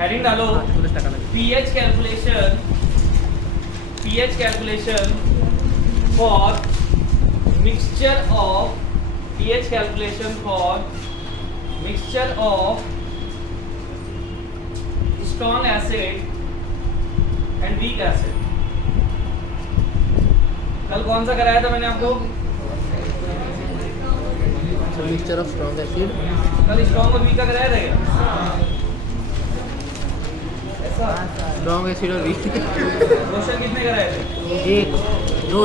Heading डालो pH calculation for mixture of strong acid and weak acid. कल कौन सा कराया था मैंने आपको? Mixture of strong acid. कल स्ट्रॉन्ग और वीक का कराया था क्या? ऐसा स्ट्रॉन्ग एसिड और वीक। क्वेश्चन कितने कराए थे? एक दो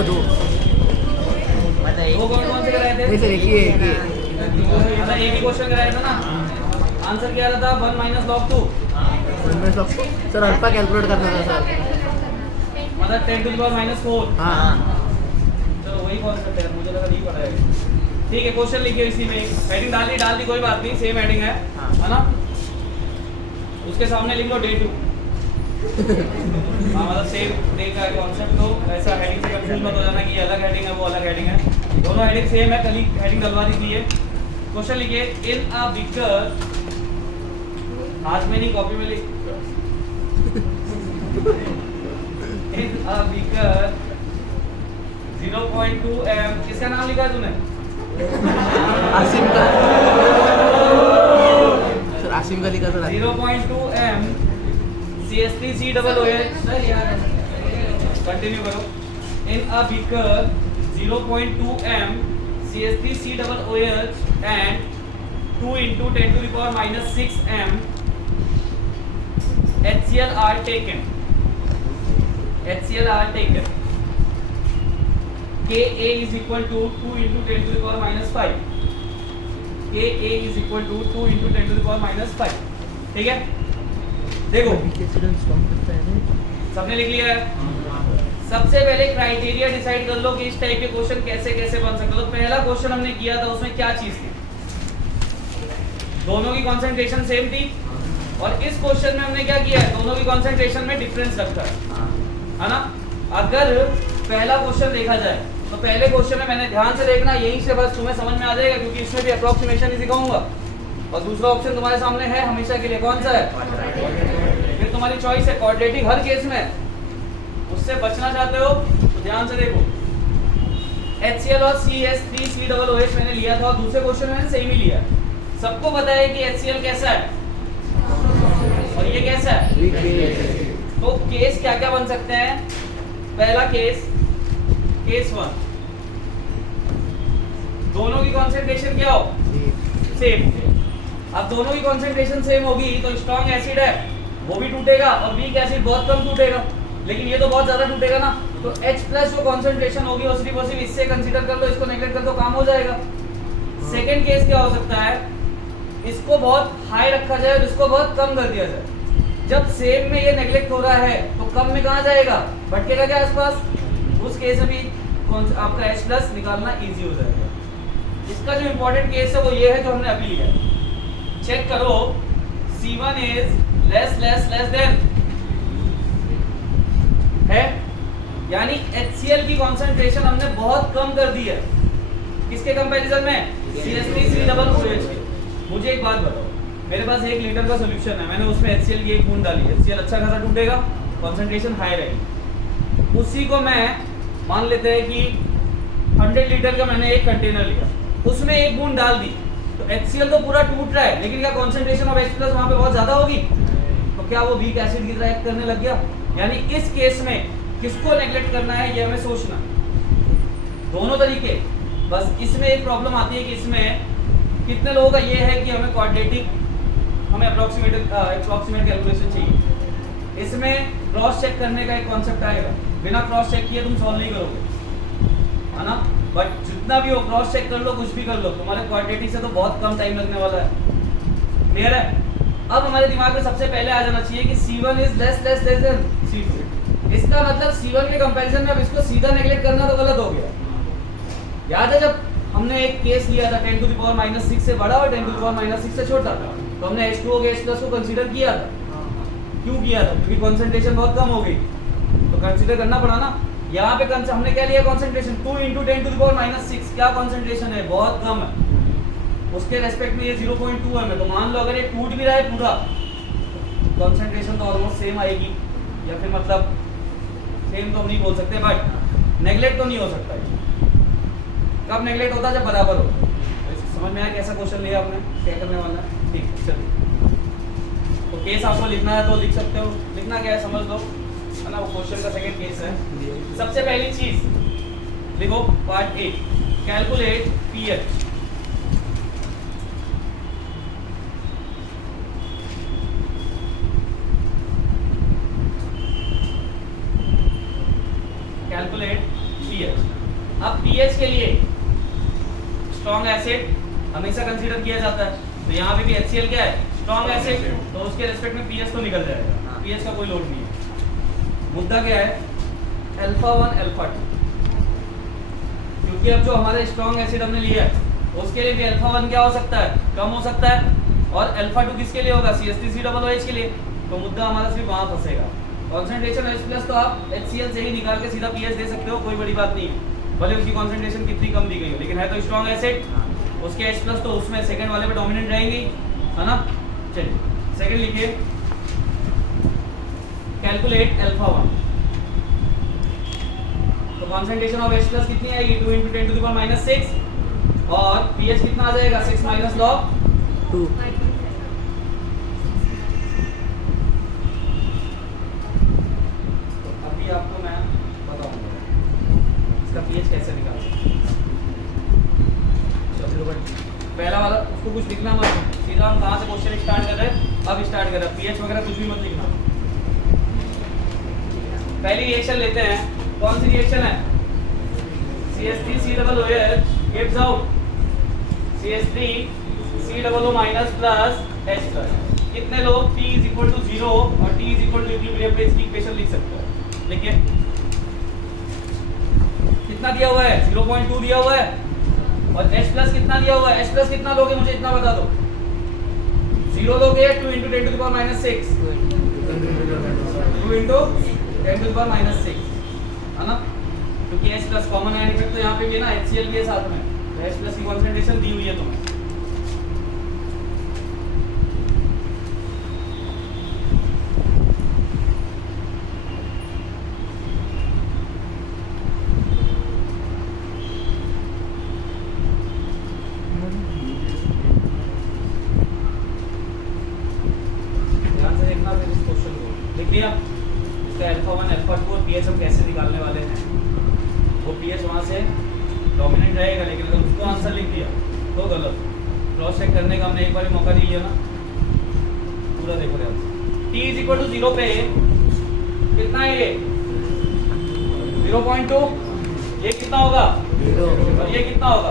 वो कौन कौन से कराए थे? ऐसे देखिए मतलब एक ही क्वेश्चन कराया था ना। आंसर क्या था? 1 - log 2। सर अल्फा कैलकुलेट करना था सर। मतलब 10⁻⁴। हाँ चलो वही कॉन्सेप्ट है, मुझे लगा नहीं पता है। ठीक है, क्वेश्चन लिखिए इसी में। हेडिंग डाल दी कोई बात नहीं, सेम हेडिंग है ना। उसके सामने लिख लो day 2। हाँ मतलब सेम डे का कॉन्सेप्ट। तो ऐसा हेडिंग से कंफ्यूज मत हो जाना कि ये अलग हेडिंग है वो अलग हेडिंग है। दोनों हेडिंग सेम है, कल ही हेडिंग डलवा दी थी ये। क्वेश्चन लिखिए इन अ बीकर, हाथ में नहीं कॉपी में लिख। इन अ बीकर 0.2 m, किसका नाम लिखा है तूने? आसिम का। सर आसिम का लिखा सर। 0.2 m CH3COOH। कंटिन्यू करो। इन a beaker 0.2 m CH3COOH and 2 × 10⁻⁶ m HCl are taken. Ka is equal to 2 × 10⁻⁵. Ka is equal to 2 × 10⁻⁵। ठीक है, देखो सबने लिख लिया है। सबसे पहले क्राइटेरिया डिसाइड कर लो कि इस टाइप के क्वेश्चन कैसे कैसे बन सकते। तो पहला क्वेश्चन हमने किया था, उसमें क्या चीज थी? दोनों की कंसंट्रेशन सेम थी। और इस क्वेश्चन में हमने क्या किया है? दोनों की कंसंट्रेशन में डिफरेंस रखा है ना। अगर पहला क्वेश्चन देखा जाए तो पहले क्वेश्चन में मैंने ध्यान से देखना, यहीं से बस तुम्हें समझ में आ जाएगा, क्योंकि इसमें भी अप्रोक्सीमेशन ही सिखाऊंगा। और दूसरा ऑप्शन तुम्हारे सामने है हमेशा के लिए, कौन सा है? फिर तुम्हारी चॉइस है क्वाड्रेटिक हर केस में। उससे बचना चाहते हो तो ध्यान से देखो। HCl और CH3COOH मैंने लिया था और दूसरे क्वेश्चन में मैंने सेम ही लिया। सबको पता है कि HCl कैसा है और ये कैसा है। तो केस क्या क्या बन सकते हैं? पहला केस 1, दोनों की कंसंट्रेशन क्या हो? सेम। अब दोनों की कंसंट्रेशन सेम होगी तो स्ट्रॉन्ग एसिड है वो भी टूटेगा और वीक एसिड बहुत कम टूटेगा, लेकिन ये तो बहुत ज्यादा टूटेगा ना। तो H+ जो कंसंट्रेशन होगी वो सिर्फ इससे कंसीडर कर लो, इसको नेगलेक्ट कर दो, काम हो जाएगा। सेकंड केस क्या हो सकता है? इसको बहुत हाई रखा जाए और इसको बहुत कम कर दिया जाए। जब सेम में ये नेगलेक्ट हो रहा है तो कम में कहाँ जाएगा? भटकेगा क्या आसपास? उस केस में भी आपका H+ निकालना इजी हो जाएगा। इसका जो इंपॉर्टेंट केस है वो ये है जो हमने अभी लिया है। चेक करो C1 इज लेस देन है, यानी HCl की कंसंट्रेशन हमने बहुत कम कर दी है। किसके कंपैरिजन में? CH3COOH के। मुझे एक बात बताओ, मेरे पास 1 लीटर का सॉल्यूशन है, मैंने उसमें HCl की 1 बूंद डाली है। HCl अच्छा खासा टूटेगा, कंसंट्रेशन हाई रहेगी। उसी को मैं मान लेते हैं कि 100 लीटर का मैंने एक कंटेनर लिया, उसमें 1 बूंद डाल दी, तो HCl तो पूरा टूट रहा है, लेकिन क्या कंसंट्रेशन ऑफ H+ वहां पे बहुत ज्यादा होगी? तो क्या वो वीक एसिड की तरह एक्ट करने लग गया? यानी इस केस में किसको नेगलेक्ट करना है ये हमें सोचना। दोनों तरीके। बस इसमें एक प्रॉब्लम आती है कि इसमें कितने लोगों का ये है कि हमें क्वाड्रेटिक, हमें अप्रोक्सीमेट कैलकुलेशन चाहिए। इसमें क्रॉस चेक करने का एक कॉन्सेप्ट आएगा, बिना क्रॉस चेक किए तुम सॉल्व नहीं करोगे, है ना। बट जितना भी हो क्रॉस चेक कर लो, कुछ भी कर लो, तुम्हारे क्वाड्रेटिक से तो बहुत कम टाइम लगने वाला है। क्लियर है? अब हमारे दिमाग में सबसे पहले आ जाना चाहिए कि C1 is less than C2। इसका मतलब C1 के कंपैरिजन में अब इसको सीधा नेगलेक्ट करना तो गलत हो गया। याद है जब हमने एक केस लिया था 10⁻⁶ से बड़ा और 10⁻�6 से छोटा, तो हमने H2O के H+ को कंसीडर किया था। क्यों किया था? क्योंकि कंसंट्रेशन बहुत कम हो गई, तो कंसीडर करना पड़ा ना। यहाँ पे हमने क्या लिया? कंसंट्रेशन 2 × 10⁻�6। क्या कंसंट्रेशन है? बहुत कम है। उसके रेस्पेक्ट में ये 0.2 है। तो मान लो अगर ये टूट भी रहा है पूरा, तो कॉन्सेंट्रेशन तो ऑलमोस्ट सेम आएगी, या फिर मतलब सेम तो हम नहीं बोल सकते, बट नेगलेक्ट तो नहीं हो सकता है। कब नेगलेक्ट होता है? जब बराबर हो। समझ में आया कैसा क्वेश्चन लिया आपने, क्या करने वाला है? ठीक, चलिए। तो केस आपको लिखना है तो लिख सकते हो, लिखना क्या है समझ लो, है ना। वो क्वेश्चन का सेकंड केस है। सबसे पहली चीज लिखो, part A, calculate pH. Calculate pH. अब पीएच के लिए स्ट्रॉन्ग एसिड हमेशा कंसीडर किया जाता है, तो यहाँ पे भी HCl क्या है? स्ट्रॉन्ग एसिड, तो उसके रिस्पेक्ट में पीएच तो निकल जाएगा, पीएच का कोई लोड नहीं है। मुद्दा क्या है? अल्फा 1 अल्फा 2, क्योंकि अब जो हमारे स्ट्रॉन्ग एसिड हमने लिया है उसके लिए भी अल्फा 1 क्या हो सकता है? कम हो सकता है, और अल्फा 2 किसके लिए होगा? CH3COOH के लिए। तो मुद्दा हमारा सिर्फ वहां फंसेगा। कॉन्सेंट्रेशन H+ तो आप HCl से ही निकाल के सीधा पीएच दे सकते हो, कोई बड़ी बात नहीं है, भले उसकी कॉन्सेंट्रेशन कितनी कम दी गई हो, लेकिन है तो स्ट्रॉन्ग एसिड, उसके H+ तो उसमें सेकंड वाले पे डोमिनेंट रहेंगी, है ना। चलिए सेकंड लिखिए, कैलकुलेट अल्फा 1। तो कॉन्सेंट्रेशन ऑफ H+ कितनी आएगी? 2 × 10⁻⁶, और pH कितना आ जाएगा? 6 - log 2। तो अभी आपको मैं बताऊंगा इसका pH कैसे निकाल सकते हैं। चलो पहला वाला उसको कुछ लिखना मत, सीधा हम कहाँ से क्वेश्चन स्टार्ट कर रहे हैं, अब स्टार्ट कर रहे हैं। पीएच वगैरह कुछ भी मत लिखना। पहली रिएक्शन लेते हैं, कौन सी रिएक्शन है? CH3COOH gives out CH3COO- plus H+। कितने लोग T = 0 और T = इक्विलिब्रियम पे इसकी इक्वेशन लिख सकते हो? लिखिए, कितना दिया हुआ है? 0.2 दिया हुआ है, और H+ कितना दिया हुआ है? H+ कितना लोगे मुझे इतना बता दो। 0 लोगे 2 × 10⁻⁶, 2 × 10⁻⁶, है ना, क्योंकि H+ कॉमन आयन इफेक्ट तो यहाँ पे भी है ना, HCl भी है साथ में, तो H+ की कॉन्सेंट्रेशन दी हुई है तुम्हें। ध्यान से देखना फिर इस क्वेश्चन को। लिख लिया इसका अल्फा 1 अल्फा 2 और पीएच हम कैसे निकालने वाले हैं। वो पीएच वहां से डोमिनेंट रहेगा, लेकिन अगर उसको आंसर लिख दिया तो गलत। क्रॉस चेक करने का हमने एक बार मौका नहीं लिया ना, पूरा देखो ध्यान से। T = 0 पे कितना है ये? 0.2। ये कितना होगा? 0। और ये कितना होगा?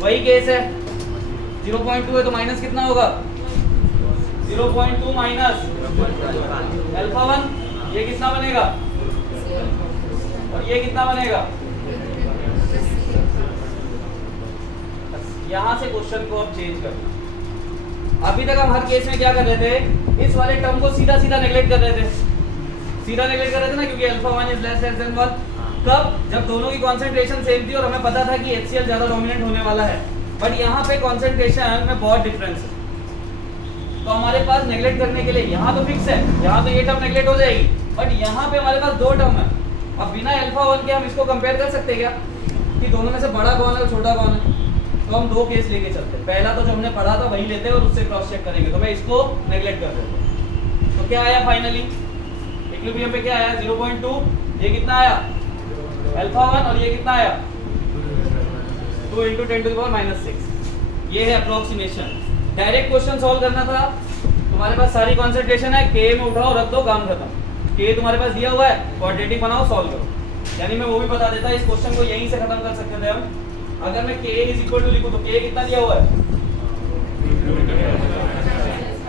वही केस है, 0.2 है तो माइनस कितना होगा? 0.2 माइनस अल्फा 1, ये कितना बनेगा? और ये कितना बनेगा? यहां से क्वेश्चन को अब चेंज करना। अभी तक हम हर केस में क्या कर रहे थे? इस वाले टर्म को सीधा सीधा नेगलेक्ट कर रहे थे, सीधा नेगलेक्ट कर रहे थे ना, क्योंकि अल्फा 1 इज लेस देन 1। कब? जब दोनों की कॉन्सेंट्रेशन सेम थी और हमें पता था कि HCl ज्यादा डोमिनेंट होने वाला है, बट यहाँ पे कॉन्सेंट्रेशन में बहुत डिफरेंस है, तो हमारे पास नेगलेक्ट करने के लिए यहाँ तो फिक्स है, यहाँ तो ये टर्म नेगलेक्ट हो जाएगी, बट यहाँ पे हमारे पास दो टर्म है। अब बिना अल्फा 1 के हम इसको कंपेयर कर सकते हैं क्या कि दोनों में से बड़ा कौन है और छोटा कौन है? तो हम दो केस लेके चलते हैं। पहला तो जो हमने पढ़ा था वही लेते हैं और उससे क्रॉस चेक करेंगे, तो मैं इसको नेगलेक्ट कर देता हूँ। तो क्या आया फाइनली? इक्विलिब्रियम पे क्या आया? 0.2। ये कितना आया? अल्फा 1, और ये कितना आया? 2 × 10⁻⁶। ये है अप्रोक्सीमेशन। डायरेक्ट क्वेश्चन सॉल्व करना था, तुम्हारे पास सारी कॉन्सेंट्रेशन है, के में उठाओ रख दो, काम खत्म। के तुम्हारे पास दिया हुआ है, क्वाड्रेटिक बनाओ, सॉल्व करो। यानी मैं वो भी बता देता, इस क्वेश्चन को यहीं से खत्म कर सकते थे हम। अगर मैं K = लिखूं तो K कितना दिया हुआ है?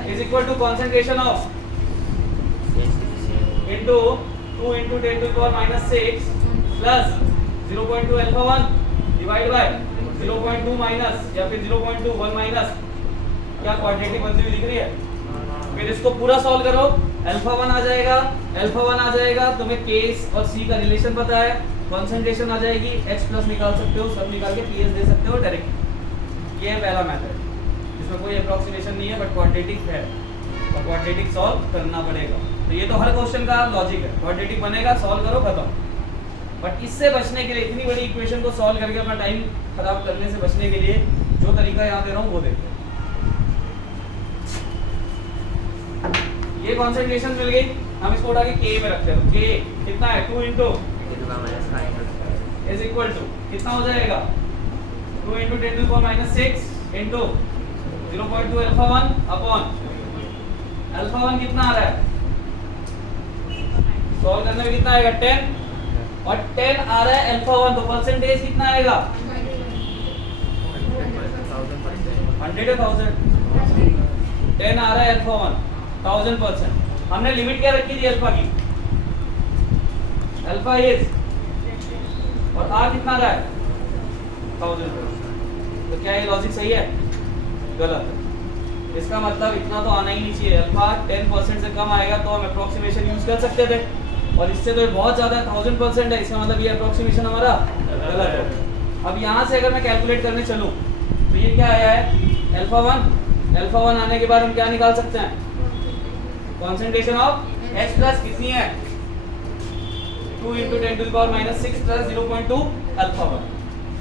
= concentration of into 2 × 10⁻⁶ plus 0.2 alpha 1 divide by 0.2 minus, या फिर 0.2 1 माइनस, क्या क्वाड्रेटिक बनती हुई दिख रही है? फिर इसको पूरा सॉल्व करो, अल्फा 1 आ जाएगा, अल्फा 1 आ जाएगा, तुम्हें K और C का रिलेशन पता है, कॉन्सेंट्रेशन आ जाएगी, H+ निकाल सकते हो, सब निकाल के पीएच दे सकते हो डायरेक्ट। ये है पहला मेथड, इसमें कोई अप्रोक्सीमेशन नहीं है, बट क्वाड्रेटिक है और क्वाड्रेटिक सॉल्व करना पड़ेगा। तो ये तो हर क्वेश्चन का लॉजिक है, क्वाड्रेटिक बनेगा, सॉल्व करो, खत्म। बट इससे बचने के लिए, इतनी बड़ी इक्वेशन को सॉल्व करके अपना टाइम खराब करने से बचने के लिए जो तरीका यहाँ दे रहा हूँ वो देखो। ये कॉन्सेंट्रेशन मिल गई, हम इसको उठा के के में रखते हैं। के कितना है? 2 इंटू इज इक्वल टू कितना हो जाएगा? 2 into 10 to the power -6 into 0.2 alpha 1 upon alpha 1 कितना आ रहा है? सॉल्व करने में कितना आएगा? 10 और 10 आ रहा है अल्फा 1, तो परसेंटेज कितना आएगा? 100 या 1000? 10 आ रहा है अल्फा 1, 1000%। हमने लिमिट क्या रखी थी अल्फा की? अल्फा इज, और आर कितना आ रहा है? 1000%। तो क्या ये लॉजिक सही है? गलत है। इसका मतलब इतना तो आना ही नहीं चाहिए। अल्फा 10% से कम आएगा तो हम अप्रोक्सीमेशन यूज कर सकते थे, और इससे तो बहुत ज़्यादा 1000% है, इसका मतलब ये अप्रोक्सीमेशन हमारा गलत है। अब यहाँ से अगर मैं कैलकुलेट करने चलूँ तो ये क्या आया है? अल्फा 1। अल्फा 1 आने के बाद हम क्या निकाल सकते हैं? कॉन्सेंट्रेशन ऑफ H प्लस कितनी है? 2 into 10 to the power -6 plus 0.2 alpha 1।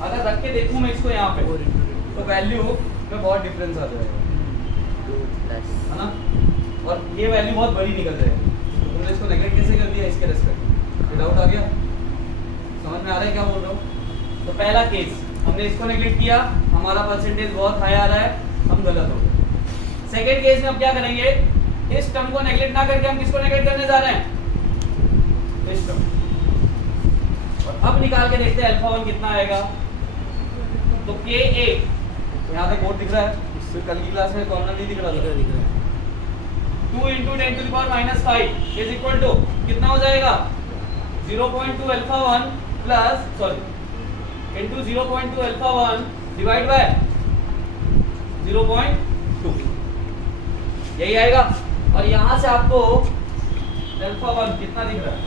अगर रख के देखूँ मैं इसको यहाँ पे तो वैल्यू में बहुत डिफरेंस आ जाएगा, है ना? और ये वैल्यू बहुत बड़ी निकल जाएगी। तो तुमने इसको नेगलेक्ट कैसे कर दिया इसके रेस्पेक्ट? ये डाउट आ गया? समझ में आ रहा है क्या बोल रहा हूँ? तो पहला केस हमने इसको नेगलेक्ट किया, हमारा परसेंटेज बहुत हाई आ रहा है, हम गलत हो गए। सेकेंड केस में अब क्या करेंगे? इस टर्म को नेगलेक्ट ना करके हम किसको नेगलेक्ट करने जा रहे हैं? इस टर्म। और अब निकाल के देखते हैं अल्फा 1 कितना आएगा। तो के ए यहाँ पे बोर्ड दिख रहा है, इससे कल की क्लास में कॉर्नर नहीं दिख रहा था। 2 into 10 to the power -5 is equal to कितना हो जाएगा? 0.2 alpha 1 plus sorry into 0.2 alpha 1 divide by 0.2, यही आएगा। और यहाँ से आपको अल्फा 1 कितना दिख रहा है?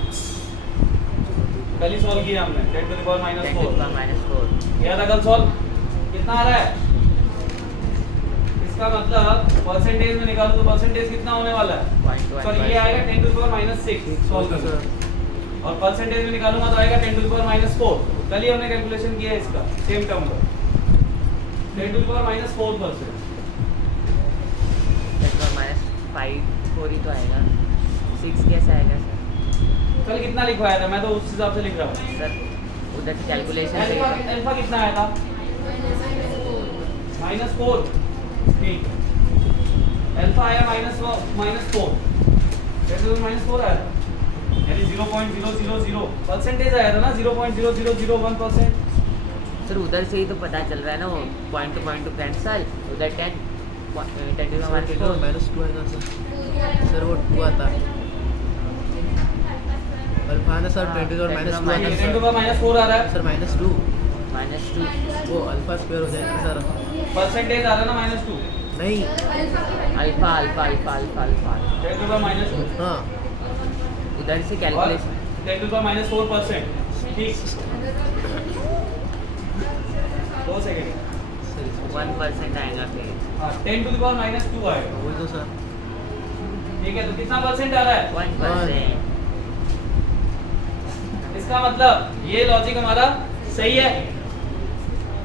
पहले सॉल्व किया हमने 10 टू द पावर -4, यह था कल सॉल्व। कितना आ रहा है? इसका मतलब परसेंटेज में निकालो तो परसेंटेज कितना होने वाला है? सॉरी ये आएगा 10 टू द पावर -6 सॉल्व करना, और परसेंटेज में निकालूंगा तो आएगा 10 टू द पावर -4। कल ही हमने कैलकुलेशन किया है इसका सेम टर्म का, 10 टू द पावर -4%। 4 ही तो आएगा, 6 कैसे आएगा सर? कल कितना लिखवाया था? मैं तो उस हिसाब से लिख रहा हूँ सर उधर से कैलकुलेशन अल्फा कितना आया था? -4। ठीक, अल्फा आया -4, कैसे -4 आया था? यानी 0.000 परसेंटेज आया था ना, 0.0001%। सर उधर से ही तो पता चल रहा है ना, वो पॉइंट टू फ्रेंड सर उधर 10 -2 आएगा सर, वो 2 आता अल्फा ना सर, 10 टू द पावर -2 आता 10 टू द पावर -4 आ रहा है सर, -2 -2 वो अल्फा स्क्वायर हो जाएगा सर। परसेंटेज आ रहा है ना -2, नहीं, अल्फा 10 टू द पावर -2 हाँ उधर से और कैलकुलेशन 10 टू द पावर -4%। ठीक, 2 सेकंड। 1% आएगा फिर। हाँ 10 टू द पावर -2 आएगा, वही तो सर। ठीक है। तो कितना परसेंट आ रहा है? 1%। इसका मतलब ये लॉजिक हमारा सही है,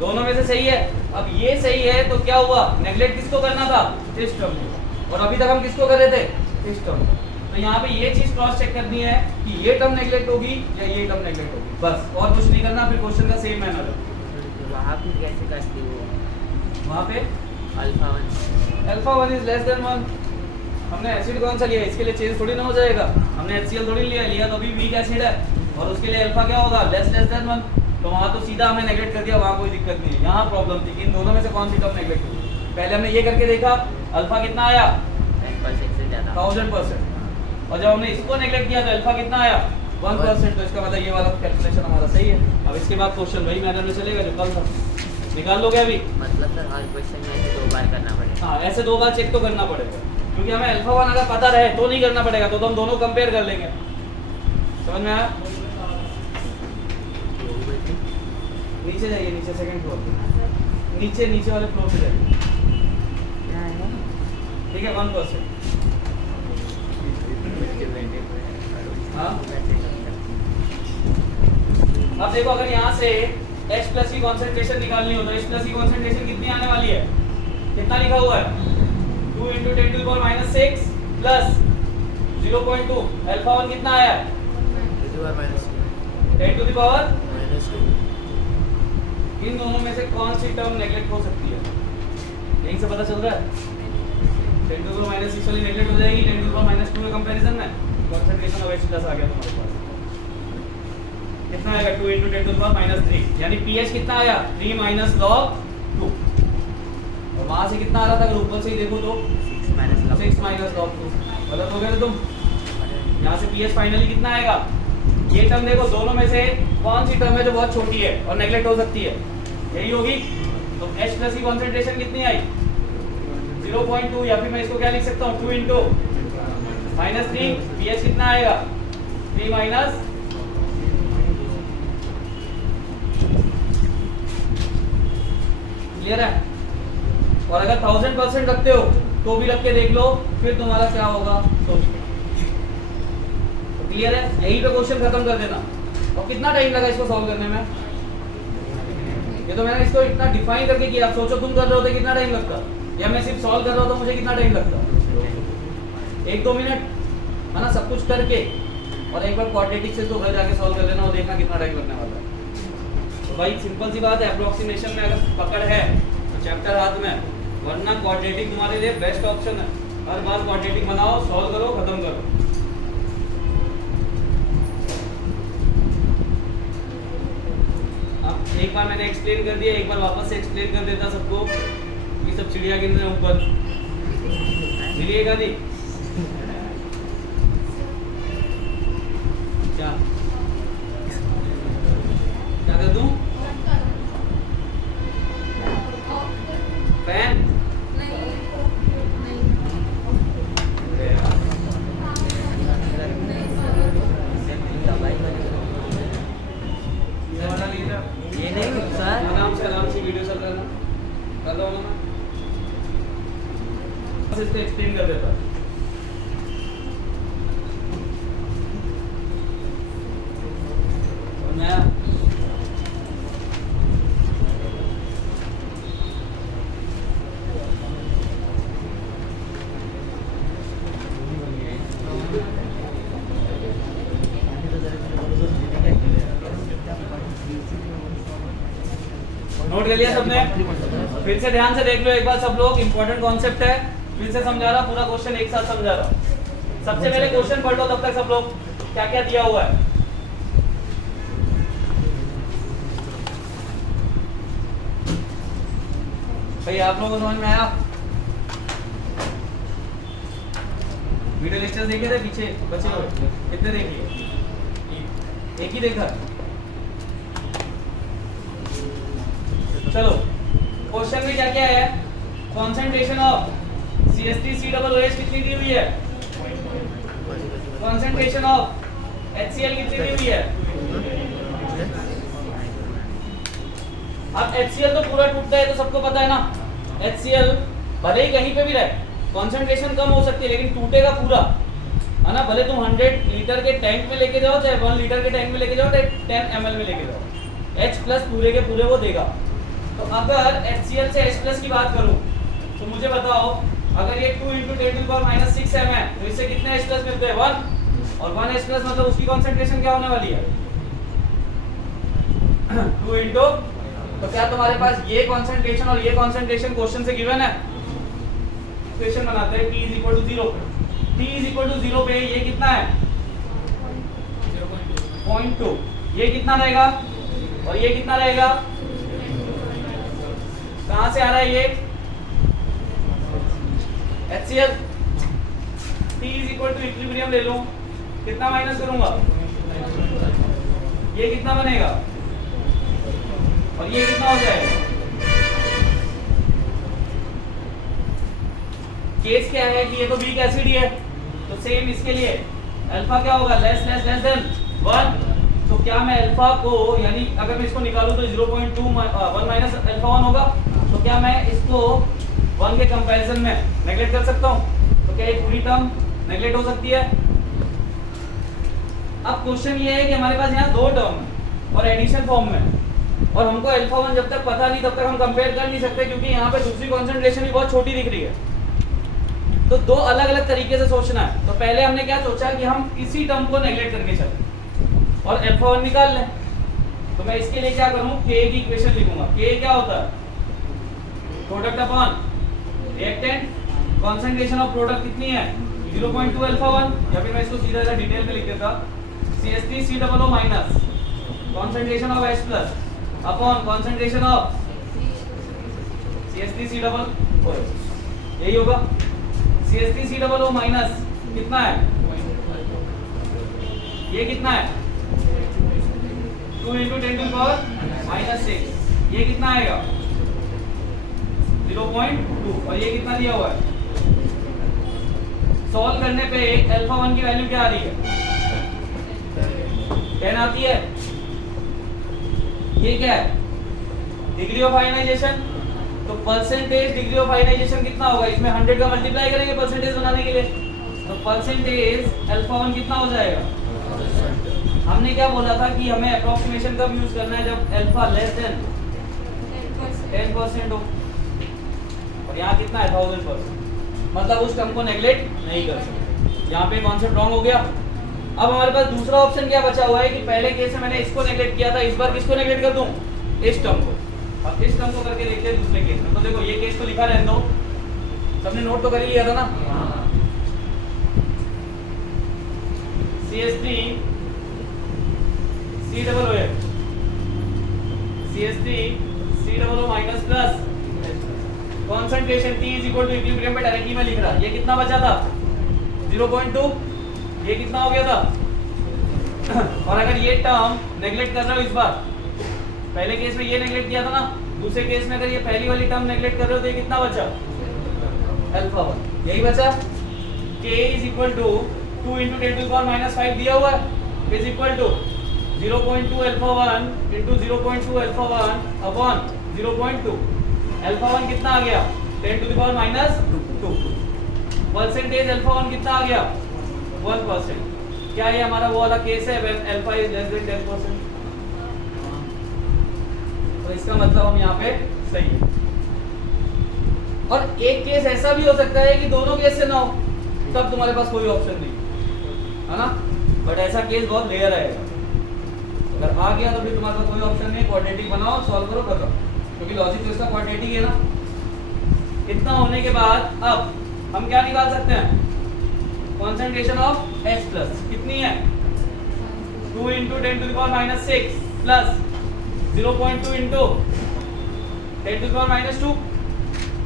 दोनों में से सही है। अब ये सही है तो क्या हुआ? नेगलेक्ट किसको करना था? इस टर्म को। और अभी तक हम किसको कर रहे थे? इस टर्म को। तो यहाँ पे ये चीज क्रॉस चेक करनी है कि ये टर्म नेगलेक्ट होगी या ये टर्म नेगलेक्ट होगी, बस और कुछ नहीं करना। फिर क्वेश्चन का सेम मैनर है। वहाँ पे कैसे करती वो? वहाँ पे अल्फा 1 इज लेस देन 1। हमने एसिड कौन सा लिया? इसके लिए चेंज थोड़ी ना हो जाएगा, हमने HCl थोड़ी लिया तो अभी वीक एसिड है, और उसके लिए अल्फा क्या होगा? Less than 1। तो वहाँ तो सीधा हमें नेगलेक्ट कर दिया, वहाँ कोई दिक्कत नहीं है। यहाँ प्रॉब्लम थी कि इन दोनों में से कौन सी टर्म नेगलेक्ट होगी। पहले हमने ये करके देखा, अल्फा कितना आया? 10% से ज़्यादा 1000%। और जब हमने इसको नेगलेक्ट किया तो अल्फा कितना आया? 1%। तो इसका मतलब ये वाला कैलकुलेशन हमारा सही है। अब इसके बाद क्वेश्चन वही मैनर में चलेगा जो कल था। निकाल लोगे अभी? मतलब सर हर क्वेश्चन में ऐसे 2 बार करना पड़ेगा? हाँ, ऐसे 2 बार चेक तो करना पड़ेगा, क्योंकि हमें अल्फा 1 अगर पता रहे तो नहीं करना पड़ेगा, तो हम दोनों कंपेयर कर लेंगे। समझ में आया? नीचे जाइए, नीचे सेकंड फ्लोर पे, नीचे वाले फ्लोर पे जाइए। ठीक है 1%। हाँ अब देखो अगर यहाँ से H प्लस की कॉन्सेंट्रेशन निकालनी हो तो H प्लस की कॉन्सेंट्रेशन कितनी आने वाली है, कितना लिखा हुआ है 2 × 10⁻⁶ प्लस 0.2 अल्फा 1 कितना आया 10⁻⁻²। इन दोनों में से कौन सी टर्म नेगलेक्ट हो सकती है, यहीं से पता चल रहा है 10⁻⁶ वाली नेगलेक्ट हो जाएगी 10⁻⁻² के कंपैरिजन में। कॉन्सेंट्रेशन ऑफ H प्लस आ गया तुम्हारे पास, कितना आएगा 2 × 10⁻³ यानी pH कितना आया 3 - log 2। और वहां से कितना आ रहा था अगर ऊपर से ही देखो तो 6 - log 2। गलत हो गए ना तुम, यहाँ से pH फाइनली कितना आएगा। ये टर्म देखो दोनों में से कौन सी टर्म है जो बहुत छोटी है और नेगलेक्ट हो सकती है, यही होगी। तो H प्लस की कॉन्सेंट्रेशन कितनी आई 0.2 या फिर मैं इसको क्या लिख सकता हूँ 2 × -3 pH कितना आएगा 3 - क्लियर है। और अगर 1000% रखते हो तो भी रख के देख लो, फिर तुम्हारा क्या होगा सोच लो। तो क्लियर है, यही पे क्वेश्चन खत्म कर देना। और कितना टाइम लगा इसको सॉल्व करने में, ये तो मैंने इसको इतना डिफाइन करके किया। आप सोचो तुम कर रहे होते कितना टाइम लगता, या मैं सिर्फ सॉल्व कर रहा होता मुझे कितना टाइम लगता 1-2 मिनट, है ना। सब कुछ करके और एक बार क्वाड्रेटिक से तो घर जाके सॉल्व कर लेना और देखना कितना टाइम लगने वाला है। तो भाई सिंपल सी बात है, अप्रोक्सीमेशन में अगर पकड़ है तो चैप्टर हाथ में, वरना क्वाड्रेटिक तुम्हारे लिए बेस्ट ऑप्शन है। हर बार क्वाड्रेटिक बनाओ, सॉल्व करो, खत्म करो। अब एक बार मैंने एक्सप्लेन कर दिया, एक बार वापस से एक्सप्लेन कर देता सबको। ये सब चिड़िया गिन रहे हैं ऊपर, मिलिएगा नहीं क्या क्या कर दूं फैन ये नहीं सर, आराम से वीडियो चल रहा है कर रहा हूँ मैं, बस इसको एक्सप्लेन कर देता। और मैं नोट कर लिया सबने, फिर से ध्यान से देख लो एक बार सब लोग, इंपॉर्टेंट कॉन्सेप्ट है, फिर से समझा रहा, पूरा क्वेश्चन एक साथ समझा रहा। सबसे पहले क्वेश्चन पढ़ लो तब तक सब लोग, क्या क्या दिया हुआ है। भाई आप लोगों को समझ में आया, वीडियो लेक्चर देखे थे पीछे बचे हुए कितने देखिए, एक ही देखा। चलो क्वेश्चन में क्या क्या है, कॉन्सेंट्रेशन ऑफ CH3COOH कितनी दी हुई है, कॉन्सेंट्रेशन ऑफ HCl कितनी दी हुई है। अब HCl तो पूरा टूटता है तो सबको पता है ना, HCl भले ही कहीं पे भी रहे कॉन्सेंट्रेशन कम हो सकती है लेकिन टूटेगा पूरा, है ना। भले तुम 100 लीटर के टैंक में लेके जाओ, चाहे 1 लीटर के टैंक में लेके जाओ, चाहे 10 ml में लेके जाओ, H प्लस पूरे के पूरे वो देगा। तो अगर HCl से H प्लस की बात करूं तो मुझे बताओ, अगर ये 2 × 10⁻⁶ है तो इससे कितने H प्लस मिलते हैं 1, और 1 H प्लस मतलब उसकी कॉन्सेंट्रेशन क्या होने वाली है 2 × तो क्या तुम्हारे पास ये कॉन्सेंट्रेशन और ये कॉन्सेंट्रेशन क्वेश्चन से गिवन है। इक्वेशन बनाते हैं T = 0 पे, T = 0 पे ये कितना है 0.2, ये कितना रहेगा और ये कितना रहेगा, कहां से आ रहा है ये HCl, T = इक्विलिब्रियम ले लूं, कितना माइनस करूंगा, ये कितना बनेगा और ये कितना हो जाएगा। केस क्या है कि ये तो वीक एसिड ही है, तो सेम इसके लिए अल्फा क्या होगा लेस देन 1। तो क्या मैं अल्फा को, यानी अगर मैं इसको निकालूं तो 0.2 1 - अल्फा 1 होगा। तो क्या मैं इसको 1 के कंपैरिजन में नेगलेक्ट कर सकता हूँ, तो क्या ये पूरी टर्म नेगलेक्ट हो सकती है? अब क्वेश्चन ये है कि हमारे पास यहाँ दो टर्म है और एडिशन फॉर्म में, और हमको अल्फा 1 जब तक पता नहीं तब तक हम कंपेयर कर नहीं सकते, क्योंकि यहाँ पे दूसरी कॉन्सेंट्रेशन भी बहुत छोटी दिख रही है। तो दो अलग अलग तरीके से सोचना है। तो पहले हमने क्या सोचा कि हम इसी टर्म को नेगलेक्ट करके चलें और अल्फा 1 निकाल लें। तो मैं इसके लिए क्या करूँ, के की इक्वेशन लिखूंगा। के क्या होता है? Product upon reactant, concentration of product कितनी है? 0.2 अल्फा 1, या फिर मैं इसको सीधा सा डिटेल में लिख देता, CH3COO minus concentration of H plus upon concentration of CH3COO, यही होगा। CH3COO माइनस कितना है? ये कितना है? 2 × 10⁻⁻⁶। ये कितना आएगा? 0.2, और ये कितना दिया हुआ है? सॉल्व करने पे अल्फा 1 की वैल्यू क्या आ रही है? 10 आती है। ये क्या है? Degree of ionization. तो परसेंटेज डिग्री ऑफ आयनाइजेशन कितना होगा? इसमें 100 का मल्टीप्लाई करेंगे परसेंटेज बनाने के लिए, तो परसेंटेज अल्फा 1 कितना हो जाएगा? हमने क्या बोला था कि हमें अप्रोक्सीमेशन कब यूज करना है? जब अल्फा लेस देन 10% हो, और यहाँ कितना है? 1000%, मतलब उस टर्म को नेगलेक्ट नहीं कर सकते। यहाँ पे कॉन्सेप्ट रॉन्ग हो गया। अब हमारे पास दूसरा ऑप्शन क्या बचा हुआ है कि पहले केस में मैंने इसको नेगलेक्ट किया था, इस बार किसको नेगलेक्ट कर दूं? इस टर्म को। अब इस टर्म को करके देखते हैं दूसरे केस में। तो देखो ये केस तो लिखा रहने दो, सबने नोट तो कर ही लिया था ना। CH3COO minus plus concentration T is equal to equilibrium पे डायरेक्टली मैं लिख रहा। ये कितना बचा था? 0.2। ये कितना हो गया था? और अगर ये टर्म नेगलेक्ट कर रहे हो इस बार, पहले केस में ये नेगलेक्ट किया था ना, दूसरे केस में अगर ये पहली वाली टर्म नेगलेक्ट कर रहे हो तो ये कितना बचा? अल्फा 1, यही बचा। K इज इक्वल टू 2 × 10⁻⁵ दिया हुआ है, is equal to 0.2 alpha 1 × 0.2 alpha 1 upon 0.2। Alpha 1 कितना आ गया? 10⁻²। परसेंटेज अल्फा 1 कितना आ गया? 1%। क्या ये हमारा वो वाला केस है when alpha is less than 10%? तो इसका मतलब हम यहाँ पे सही है। और एक केस ऐसा भी हो सकता है कि दोनों केस से ना हो, तब तुम्हारे पास कोई ऑप्शन नहीं है ना, बट ऐसा केस बहुत रेयर है। अगर आ गया तो फिर तुम्हारे पास कोई ऑप्शन नहीं, क्वाड्रेटिक बनाओ, सॉल्व करो, खत्म, क्योंकि लॉजिक तो इसका क्वाड्रेटिक है ना। इतना होने के बाद अब हम क्या निकाल सकते हैं? कॉन्सेंट्रेशन ऑफ H प्लस कितनी है? 2 × 10⁻⁶ प्लस 0.2 × 10⁻²,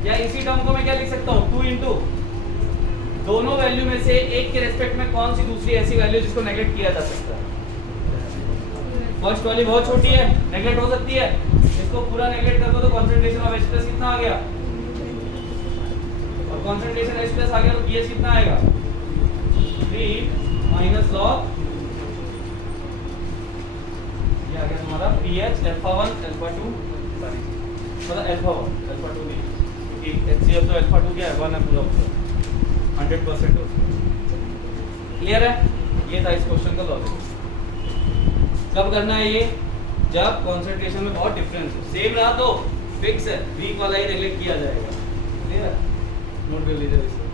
या इसी टर्म को मैं क्या लिख सकता हूँ? 2 × दोनों वैल्यू में से एक के रेस्पेक्ट में कौन सी दूसरी ऐसी वैल्यू जिसको नेगलेक्ट किया जा सकता है? फर्स्ट वाली बहुत छोटी है, नेगलेक्ट हो सकती है। इसको पूरा नेगलेक्ट कर दो तो कॉन्सेंट्रेशन ऑफ H प्लस कितना आ गया? और कॉन्सेंट्रेशन H प्लस आ गया तो pH कितना आएगा? 3 माइनस लॉग, ये आ गया तुम्हारा pH अल्फा 1 अल्फा 2, सॉरी मतलब अल्फा 1 अल्फा 2 नहीं, क्योंकि HCl तो अल्फा 2 क्या है? 1 है पूरा 100% हो। क्लियर है? ये था इस क्वेश्चन का लॉजिक। कब करना है ये? जब कॉन्सेंट्रेशन में बहुत डिफरेंस हो। सेम रहा तो फिक्स है, वीक वाला ही नेगलेक्ट किया जाएगा। क्लियर है? नोट कर लीजिए इसको।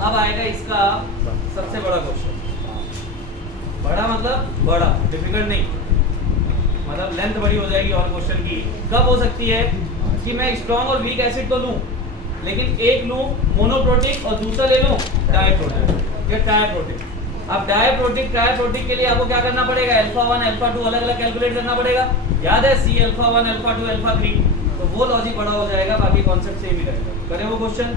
अब आएगा इसका सबसे बड़ा क्वेश्चन। बड़ा मतलब बड़ा, डिफिकल्ट नहीं, मतलब लेंथ बड़ी हो जाएगी और क्वेश्चन की। कब हो सकती है कि मैं स्ट्रॉन्ग और वीक एसिड तो लूं, लेकिन एक लूं मोनोप्रोटिक और दूसरा ले लूं डायप्रोटिक या ट्राइप्रोटिक। अब डायप्रोटिक ट्राइप्रोटिक के लिए आपको क्या करना पड़ेगा? अल्फा 1 अल्फा 2 अलग अलग कैलकुलेट करना पड़ेगा। याद है C अल्फा 1 अल्फा 2 अल्फा 3, तो वो लॉजिक बड़ा हो जाएगा, बाकी कॉन्सेप्ट सेम ही रहेगा। करें वो क्वेश्चन?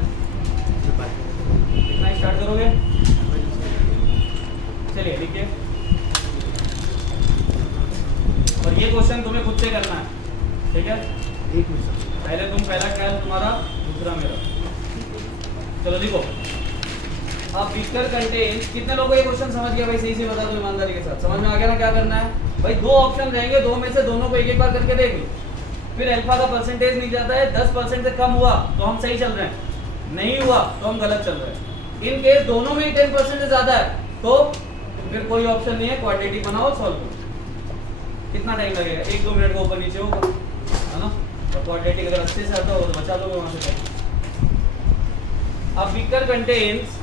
कितना स्टार्ट करोगे? चलिए लिखिए। और ये क्वेश्चन तुम्हें खुद से करना है, ठीक है? एक मिनट, पहले तुम, पहला ट्रायल तुम्हारा, दूसरा मेरा। चलो लिखो। अब बीकर कंटेन्स, कितने लोगों को ये क्वेश्चन समझ गया भाई? सही से बता दो ईमानदारी के साथ, समझ में आ गया ना क्या करना है भाई? दो ऑप्शन रहेंगे, दो में से दोनों को एक एक बार करके देख लो, फिर अल्फा का परसेंटेज मिल जाता है। 10% से कम हुआ तो हम सही चल रहे हैं, नहीं हुआ तो हम गलत चल रहे हैं। इन केस दोनों में ही 10% से ज्यादा है तो फिर कोई ऑप्शन नहीं है, क्वाड्रेटिक बनाओ, सॉल्व करो। कितना टाइम लगेगा? 1-2 मिनट का ऊपर नीचे होगा, है ना? और क्वाड्रेटिक अगर अच्छे से आता हो तो बचा लोगे वहां से। अब beaker contains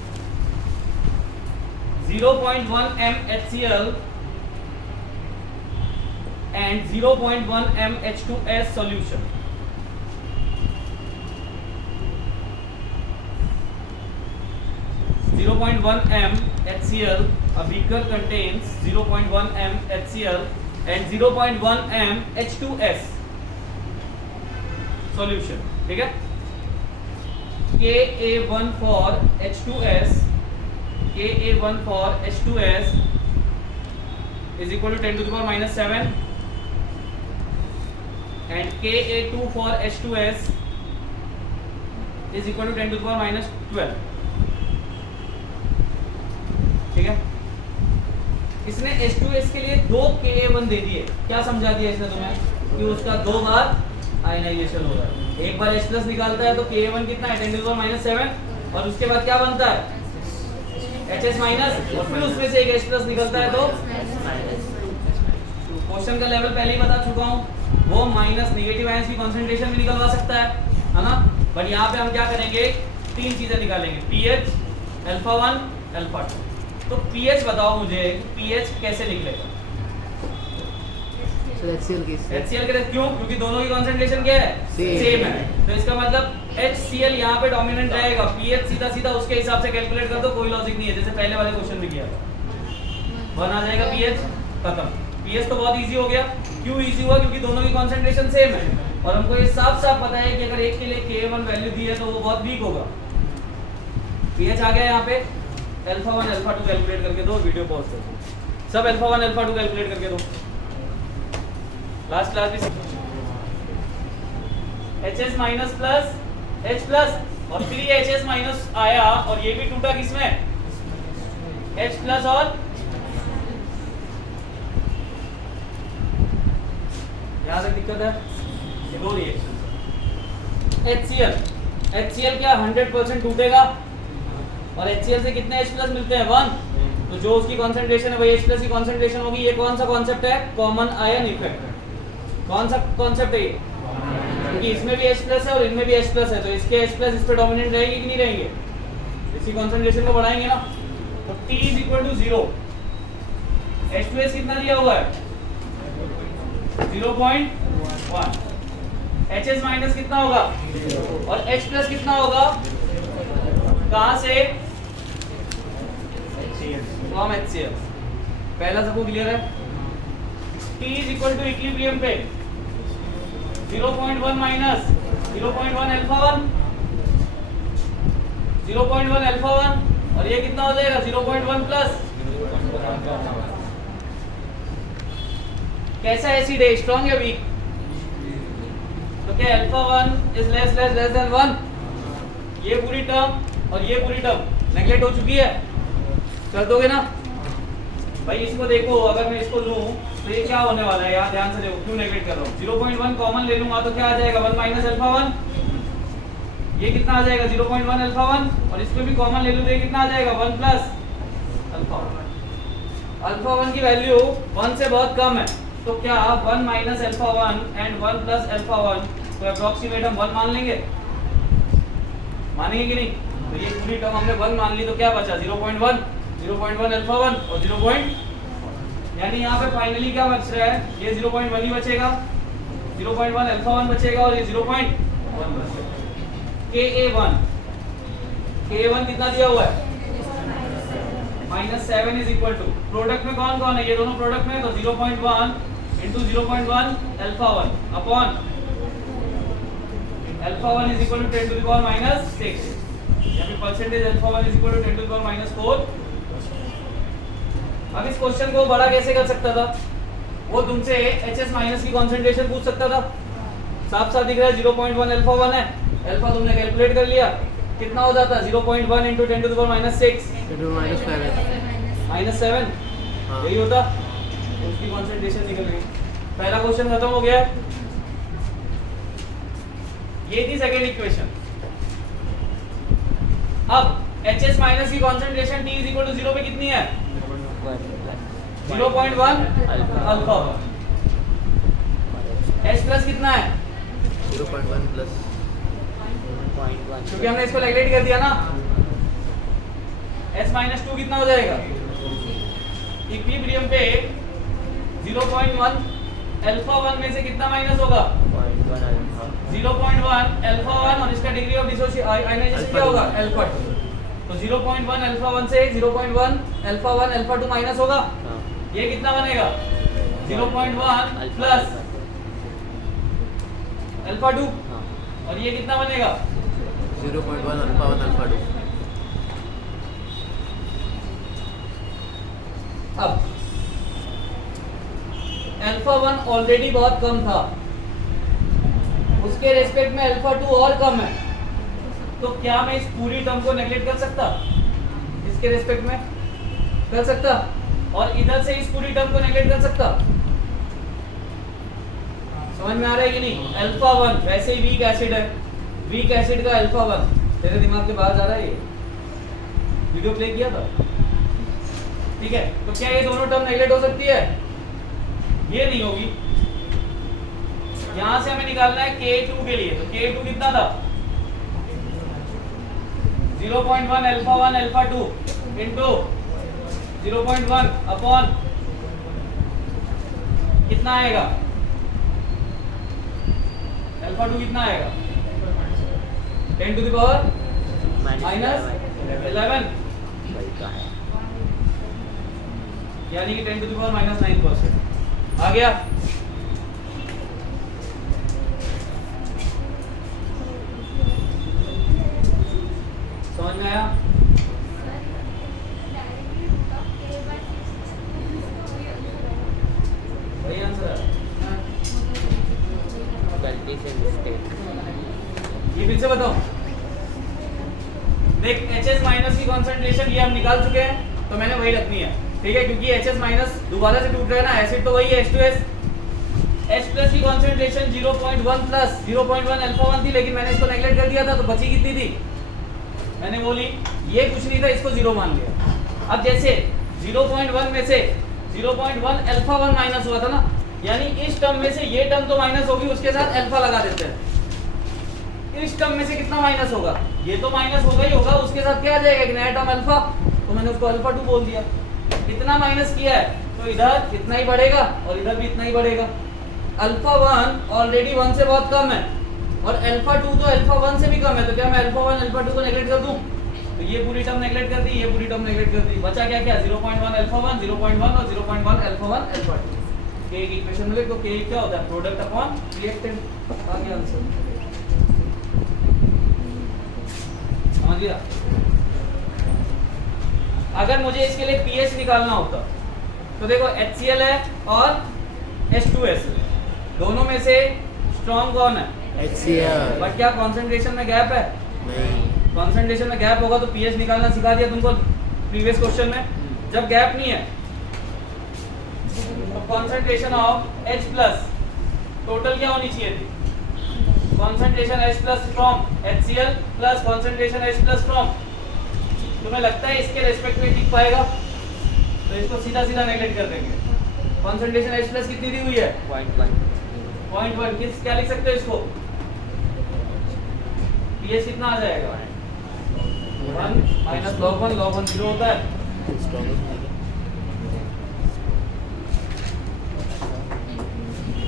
0.1 m HCl and 0.1 m H2S solution. HCl, a beaker contains 0.1 m HCl and 0.1 m H2S solution. ठीक है? Ka1 for H2S, Ka1 for H2S is equal to 10 to the power minus 7 and Ka2 for H2S is equal to 10 to the power minus 12. ठीक है? इसने H2S के लिए 2 Ka1 दे दिए। क्या समझा दिया इसने तुम्हें? कि उसका 2 बार आयनाइजेशन हो रहा है। एक बार H प्लस निकालता है तो Ka1 कितना है? 10 to the power minus 7 और उसके बाद क्या बनता है? HS माइनस, और फिर उसमें से एक H प्लस निकलता है तो क्वेश्चन का लेवल पहले ही बता चुका हूँ, वो माइनस नेगेटिव आयंस की कंसंट्रेशन भी निकलवा सकता है ना? बट यहाँ पे हम क्या करेंगे? 3 चीजें निकालेंगे, pH, अल्फा 1, अल्फा 2। तो pH बताओ मुझे, pH कैसे निकलेगा? HCl के क्यों? क्योंकि दोनों की कंसंट्रेशन क्या है? सेम है। तो इसका मतलब HCl यहाँ पे डोमिनेंट रहेगा। pH सीधा सीधा उसके हिसाब से कैलकुलेट कर दो, कोई लॉजिक नहीं है, जैसे पहले वाले क्वेश्चन में किया था। 1 आ जाएगा pH, खत्म। pH तो बहुत इजी हो गया। क्यों इजी हुआ? क्योंकि दोनों की कंसंट्रेशन सेम है और हमको ये साफ साफ पता है कि अगर एक के लिए Ka1 वैल्यू दी है तो वो बहुत वीक होगा। pH आ गया यहाँ पे, अल्फा 1 अल्फा 2 कैलकुलेट करके दो, वीडियो पॉज कर दो, सब अल्फा 1 अल्फा 2 कैलकुलेट करके दो। लास्ट क्लास भी HS minus plus H plus और फिर ये HS माइनस आया और ये भी टूटा किसमें? H प्लस और यहाँ तक दिक्कत है? ये दो रिएक्शन। HCl क्या 100% टूटेगा और HCl से कितने H प्लस मिलते हैं? 1। तो जो उसकी कंसंट्रेशन है वही H प्लस की कंसंट्रेशन होगी। ये कौन सा कॉन्सेप्ट है? Common ion effect. कौन सा कॉन्सेप्ट है ये? क्योंकि इसमें भी H प्लस है और इनमें भी H प्लस है, तो इसके H प्लस इस पे डोमिनेंट रहेंगे कि नहीं रहेंगे? इसी कंसंट्रेशन को बढ़ाएंगे ना। तो T is equal to 0। H2S कितना दिया हुआ है? 0.1। HS माइनस कितना होगा? और H प्लस कितना होगा? कहाँ से? From HCl। पहला सबको क्लियर है? T is equal to equilibrium पे 0.1 माइनस 0.1 अल्फा 1, 0.1 अल्फा 1 और ये कितना हो जाएगा? 0.1 प्लस। कैसा एसिड है? स्ट्रॉन्ग या वीक? तो क्या अल्फा 1 इज लेस देन 1? ये पूरी टर्म और ये पूरी टर्म नेगलेक्ट हो चुकी है। कर दोगे ना भाई? इसको देखो, अगर मैं इसको लूं तो ये क्या होने वाला है? यार ध्यान से देखो, क्यों नेगलेक्ट कर रहा हूँ? 0.1 कॉमन ले लूंगा तो क्या आ जाएगा? 1 माइनस अल्फा 1। ये कितना आ जाएगा? 0.1 अल्फा 1 और इसको भी कॉमन ले लूं तो ये कितना आ जाएगा? 1 प्लस अल्फा 1। अल्फा 1 की वैल्यू 1 से बहुत कम है, तो क्या 1 minus alpha 1 and 1 plus alpha 1 को अप्रोक्सीमेट हम 1 मान लेंगे? मानेंगे कि नहीं? तो ये पूरी टर्म हमने 1 मान ली, तो क्या बचा? 0.1 अल्फा 1 और 0. यानी यहाँ पे फाइनली क्या बच रहा है? ये 0.1 ही बचेगा, 0.1 अल्फा 1 बचेगा और ये 0.1 बचेगा। Ka1 कितना दिया हुआ है? -7 इज इक्वल टू, प्रोडक्ट में कौन कौन है? ये दोनों प्रोडक्ट में, तो 0.1 into 0.1 alpha 1 upon alpha 1 is equal to 10 to the power -6। यानी percentage alpha 1 is equal to 10 to the power -4। अब इस क्वेश्चन को बड़ा कैसे कर सकता था? वो तुमसे HS माइनस की कंसंट्रेशन पूछ सकता था। साफ साफ दिख रहा है 0.1 अल्फा 1 है, अल्फा तुमने कैलकुलेट कर लिया, कितना हो जाता? 0.1 इंटू 10 टू द पावर -6 फिर -5 है। -7 हाँ। यही होता, उसकी कॉन्सेंट्रेशन निकल गई। पहला क्वेश्चन खत्म हो गया। ये थी सेकेंड इक्वेशन। अब HS माइनस की concentration T is equal to 0 पे कितनी है? 0.1 अल्फा 1। H प्लस कितना है? 0.1 प्लस क्योंकि हमने इसको नेगलेक्ट कर दिया ना। S माइनस 2 कितना हो जाएगा? इक्विलिब्रियम पे 0.1 अल्फा 1 में से कितना माइनस होगा? 0.1 अल्फा 1 और इसका डिग्री ऑफ आयनाइजेशन क्या होगा? अल्फा 2। तो 0.1 अल्फा 1 से 0.1 अल्फा 1 अल्फा 2 माइनस होगा। ये कितना बनेगा? 0.1 प्लस अल्फा 2 और ये कितना बनेगा? 0.1 अल्फा 1 अल्फा 2। अब अल्फा 1 ऑलरेडी बहुत कम था, उसके रेस्पेक्ट में अल्फा 2 और कम है, तो क्या मैं इस पूरी टर्म को नेगलेक्ट कर सकता? इसके रेस्पेक्ट में कर सकता, और इधर से इस पूरी टर्म को नेगलेक्ट कर सकता। समझ में आ रहा है कि नहीं? अल्फा 1 वैसे ही वीक एसिड है, वीक एसिड का अल्फा 1 तेरे दिमाग के बाहर जा रहा है। ये वीडियो प्ले किया था, ठीक है? तो क्या ये दोनों टर्म नेगलेक्ट हो सकती है? ये नहीं होगी। यहां से हमें निकालना है K2 के लिए, तो K2 कितना था? 0.1 अल्फा 1 अल्फा 2 इंटू 0.1 अपॉन कितना आएगा? अल्फा 2 कितना आएगा? 10 टू द पावर -11 यानी कि 10 टू द पावर -9% आ गया। समझ में आया? वही आंसर है। गलती से मिस्टेक। ये फिर से बताओ। देख HS माइनस की कंसंट्रेशन ये हम निकाल चुके हैं, तो मैंने वही रखनी है, ठीक है? क्योंकि HS माइनस दोबारा से टूट रहा है ना, एसिड तो वही है H2S। H प्लस की कंसंट्रेशन 0.1 प्लस 0.1 अल्फा 1 थी, लेकिन मैंने इसको नेगलेक्ट कर दिया था, तो बची कितनी थी? मैंने बोली ये कुछ नहीं था, इसको 0 मान लिया। अब जैसे 0.1 में से 0.1 अल्फा 1 माइनस हुआ था ना, यानी इस टर्म में से ये टर्म तो माइनस होगी, उसके साथ अल्फा लगा देते हैं। इस टर्म में से कितना माइनस होगा? ये तो माइनस होगा ही होगा, उसके साथ क्या आ जाएगा? एक नया टर्म अल्फा, तो मैंने उसको अल्फा 2 बोल दिया। इतना माइनस किया है, तो इधर इतना ही बढ़ेगा और इधर भी इतना ही बढ़ेगा। अल्फा 1 ऑलरेडी 1 से बहुत कम है, और अल्फा 2 तो अल्फा 1 से भी कम है, तो क्या मैं अल्फा 1 अल्फा 2 को नेगलेक्ट कर दूं? तो ये पूरी टर्म नेगलेक्ट कर दी, ये पूरी टर्म नेगलेक्ट कर दी। बचा क्या क्या? 0.1 अल्फा 1 0.1 और 0.1 अल्फा 1 अल्फा 2। के की इक्वेशन में देखो, के क्या होता है? Product upon reactant. आ गया आंसर। समझ गया? अगर मुझे इसके लिए पीएच निकालना होता, तो देखो HCl है और H2S, दोनों में से स्ट्रॉन्ग कौन है? HCl। बट क्या कॉन्सेंट्रेशन में गैप है? नहीं। कॉन्सेंट्रेशन में गैप होगा तो पीएच निकालना सिखा दिया तुमको प्रीवियस क्वेश्चन में। जब गैप नहीं है तो concentration of H plus total क्या होनी चाहिए थी? Concentration H plus from HCl plus concentration H plus from. तुम्हें लगता है इसके रेस्पेक्ट में टिक पाएगा? तो इसको सीधा सीधा नेगलेक्ट कर देंगे। कॉन्सेंट्रेशन H प्लस कितनी दी हुई है? 0.1। किस क्या लिख सकते हो इसको? पीएच कितना आ जाएगा? 1 माइनस log 1 0 होता है। स्ट्रॉन्ग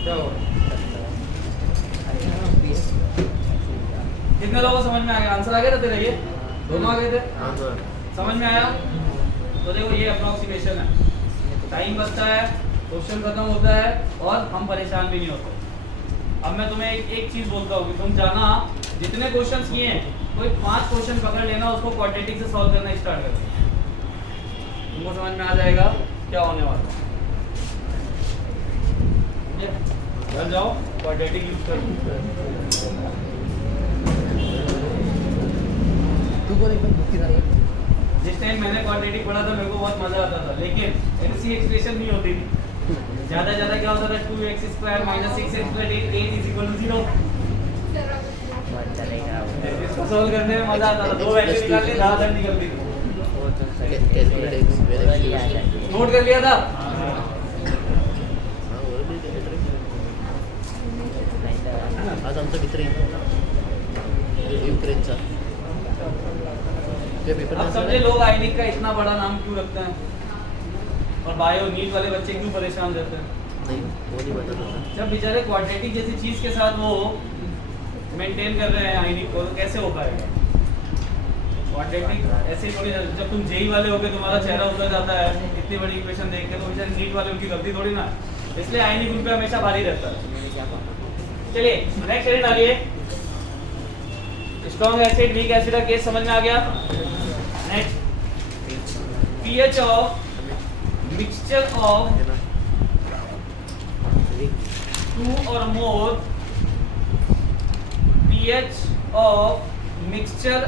क्या होगा? कितने लोगों को समझ में आ गया? आंसर आ गया था तेरा? ये दोनों आ गए थे? हाँ सर। समझ में आया? तो देखो ये अप्रोक्सीमेशन है, टाइम बचता है, क्वेश्चन खत्म होता है और हम परेशान भी नहीं होते। अब मैं तुम्हें एक चीज बोलता हूँ कि तुम जाना जितने क्वेश्चंस किए हैं, कोई 5 क्वेश्चन पकड़ लेना, उसको क्वाड्रेटिक से सॉल्व करना स्टार्ट कर देना, तुमको समझ में आ जाएगा क्या होने वाला है। घर जाओ क्वाड्रेटिक यूज करो। तू बोल एक बार जिस टाइम मैंने क्वाड्रेटिक पढ़ा था मेरे को बहुत मजा आता था, लेकिन ऐसी एक्सप्रेशन नहीं होती थी। ज्यादा ज्यादा क्या होता था 2x square minus 6x plus 8 is equal to 0। बहुत चलेगा वो। इसको सॉल्व करने में मजा आता था। दो वैल्यू निकाल ली, ज्यादा निकलती थी। वो तो सही कैलकुलेट एक्स वेरी वही आ जाती है। नोट कर लिया था। नहीं तो आज आमचा मित्र युक्रेनचा ते पेपर अब समझे लोग आयनिक का इतना बड़ा नाम क्यों रखते हैं, और बायो नीट वाले बच्चे क्यों परेशान रहते हैं। नहीं वो नहीं बता था जब बेचारे क्वाड्रेटिक जैसी चीज के साथ वो मेंटेन कर रहे हैं आयनिक को, तो कैसे हो पाएगा क्वाड्रेटिक। ऐसे ही थोड़ी, जब तुम जेई वाले होगे तुम्हारा चेहरा उतर जाता है इतनी बड़ी इक्वेशन देख के, तो बेचारे नीट वाले उनकी गलती थोड़ी ना, इसलिए आयनिक उन पे हमेशा भारी रहता है। चलिए नेक्स्ट एसिड डालिए। स्ट्रॉन्ग एसिड वीक एसिड का केस समझ में आ गया। Next pH of mixture of 2 or more, pH of mixture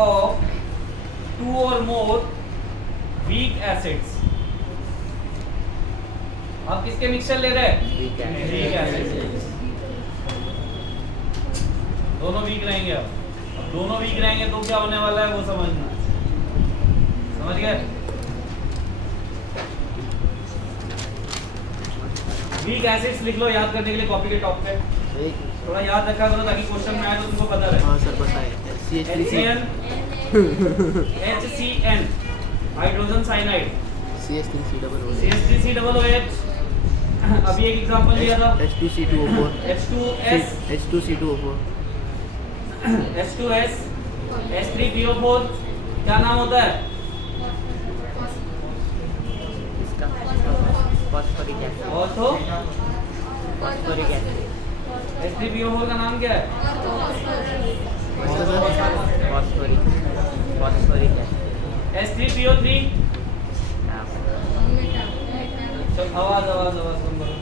of 2 or more weak acids। आप किसके मिक्सचर ले रहे हैं? Weak acid। Weak acids। दोनों वीक रहेंगे। अब दोनों वीक रहेंगे तो क्या होने वाला है वो समझना। समझ गए? वीक एसिड्स लिख लो याद करने के लिए कॉपी के टॉप पे। थोड़ा याद रखा करो ताकि क्वेश्चन में आए तो तुमको पता रहे। हाँ सर बताए HCN HCN hydrogen cyanide, CH3COOH CH3COOH। अभी एक एग्जांपल लिया था H2C2O4 H2S H2C2O4 H2S H3PO4 क्या नाम होता है? इसका phosphoric acid. Ortho phosphoric acid. H3PO4 का नाम क्या है? Phosphoric acid. H3PO3 हाँ, आवाज आवाज आवाज कम करो।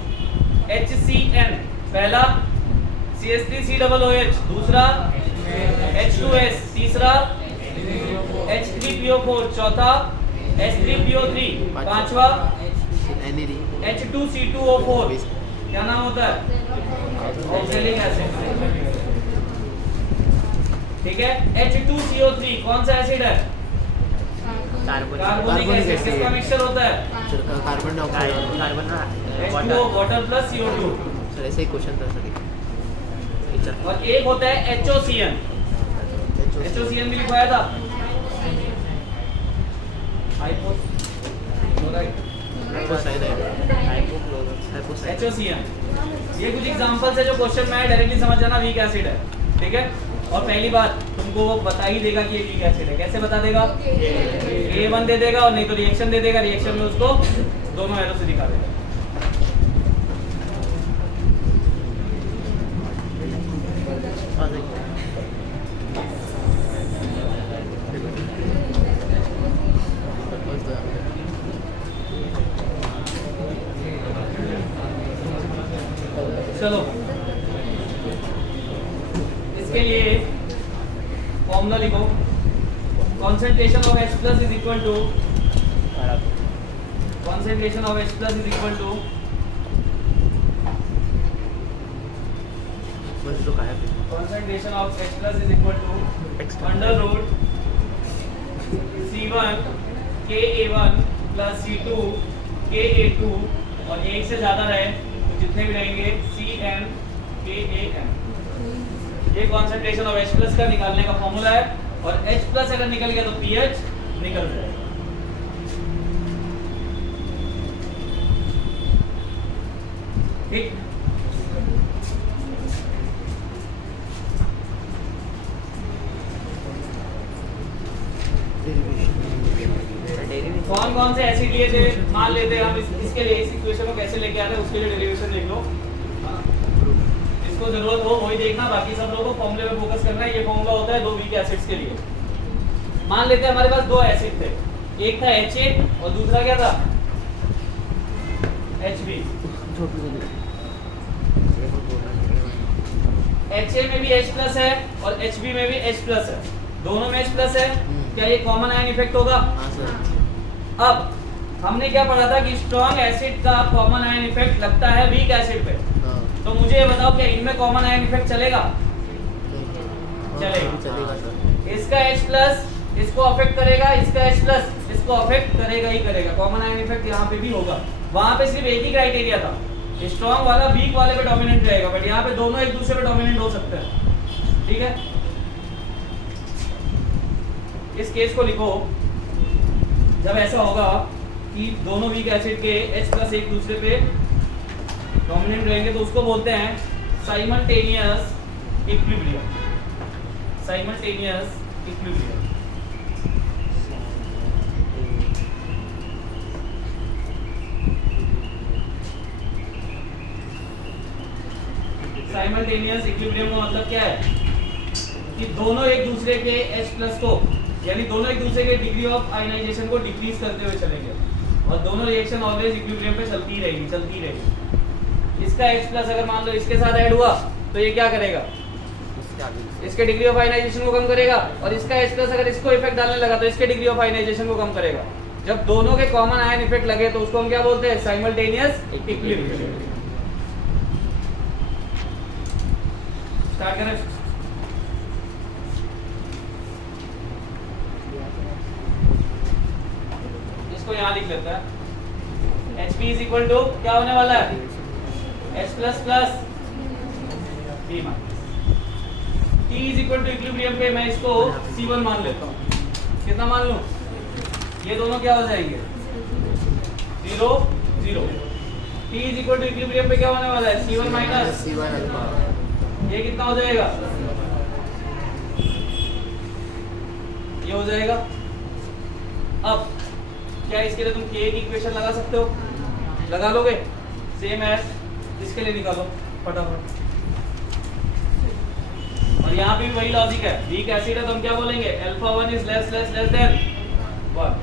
HCN पहला, CH3COOH दूसरा, H2S तीसरा, H3PO4 चौथा, H3PO3 पांचवा, H2C2O4 क्या नाम होता है? Oxalic acid. ठीक है। H2CO3 कौन सा एसिड है? Carbonic acid. किसका मिक्सचर होता है? Carbon dioxide H2O water plus CO2। Sir ऐसे ही क्वेश्चन था सर और एक होता है HOCN। HOCN भी लिखवाया था। HOCN। ये कुछ एग्जांपल्स है जो क्वेश्चन में है, डायरेक्टली समझ जाना वीक एसिड है। ठीक है। और पहली बात तुमको वो बता ही देगा कि ये वीक एसिड है। कैसे बता देगा? A1 दे देगा और नहीं तो रिएक्शन दे देगा, रिएक्शन में उसको दोनों एरो से दिखा देगा। चलो इसके लिए फॉर्मूला लिखो। concentration of H plus is equal to concentration of H plus is equal to concentration of H plus is equal to under root C1 KA1 plus C2 KA2 और एक से ज्यादा रहे तो जितने भी रहेंगे CN KAN। ये concentration of H plus का निकालने का फॉर्मूला है। और H प्लस अगर निकल गया तो pH निकल जाएगा। ठीक। कौन कौन से एसिड लिए थे मान लेते हैं हम इसके लिए इस इक्वेशन को कैसे लेके आते हैं उसके लिए डेरिवेशन देख लो। इसको जरूरत हो वही देखना, बाकी सब लोगों को फॉर्मूले पे फोकस करना है। ये फॉर्मूला होता है दो वीक एसिड्स के लिए। मान लेते हैं हमारे पास दो एसिड थे, एक था HA और दूसरा क्या था? HB। HA में भी H प्लस है और HB में भी H प्लस है, दोनों में H प्लस है। क्या ये कॉमन आयन इफेक्ट होगा? हाँ सर। अब हमने क्या पढ़ा था कि स्ट्रॉन्ग एसिड का कॉमन आयन इफेक्ट लगता है वीक एसिड पे। हाँ। तो मुझे ये बताओ क्या इनमें कॉमन आयन इफेक्ट चलेगा? चलेगा। चलेगा सर। इसका H प्लस इसको अफेक्ट करेगा, इसका H प्लस इसको अफेक्ट करेगा ही करेगा। कॉमन आयन इफेक्ट यहाँ पे भी होगा। वहां पे सिर्फ एक ही क्राइटेरिया था, स्ट्रॉन्ग वाला वीक वाले पे डोमिनेंट रहेगा, बट यहाँ पे दोनों एक दूसरे पे डोमिनेंट हो सकते हैं। ठीक है, इस केस को लिखो। जब ऐसा होगा कि दोनों वीक एसिड के H प्लस एक दूसरे पे डोमिनेंट रहेंगे तो उसको बोलते हैं simultaneous equilibrium. Simultaneous equilibrium. Simultaneous equilibrium का मतलब क्या है कि दोनों एक दूसरे के H प्लस को, यानी दोनों एक दूसरे के डिग्री ऑफ आयनाइजेशन को डिक्रीज करते हुए चलेंगे और दोनों रिएक्शन ऑलवेज इक्विलिब्रियम पे चलती रहेगी। इसका H प्लस अगर मान लो इसके साथ ऐड हुआ तो ये क्या करेगा? इसके डिग्री ऑफ आयनाइजेशन को कम करेगा, और इसका H प्लस अगर इसको इफेक्ट डालने लगा तो इसके डिग्री ऑफ आयनाइजेशन को कम करेगा। जब दोनों के कॉमन आयन इफेक्ट लगे तो उसको हम क्या बोलते हैं? Simultaneous equilibrium. स्टार्ट करें। इसको यहाँ लिख लेता है। HP इज इक्वल टू क्या होने वाला है? H plus plus B minus. T is equal to equilibrium पे मैं इसको C1 मान लेता हूँ। कितना मान लूँ? ये दोनों क्या हो जाएंगे? 0 0। T is equal to equilibrium पे क्या होने वाला है? C1 minus C1 alpha. ये कितना हो जाएगा? ये हो जाएगा। अब क्या इसके लिए तुम K की इक्वेशन लगा सकते हो? लगा लोगे? सेम एज इसके लिए निकालो फटाफट। और यहाँ पे भी वही लॉजिक है, वीक एसिड है तो हम क्या बोलेंगे? Alpha 1 is less than 1।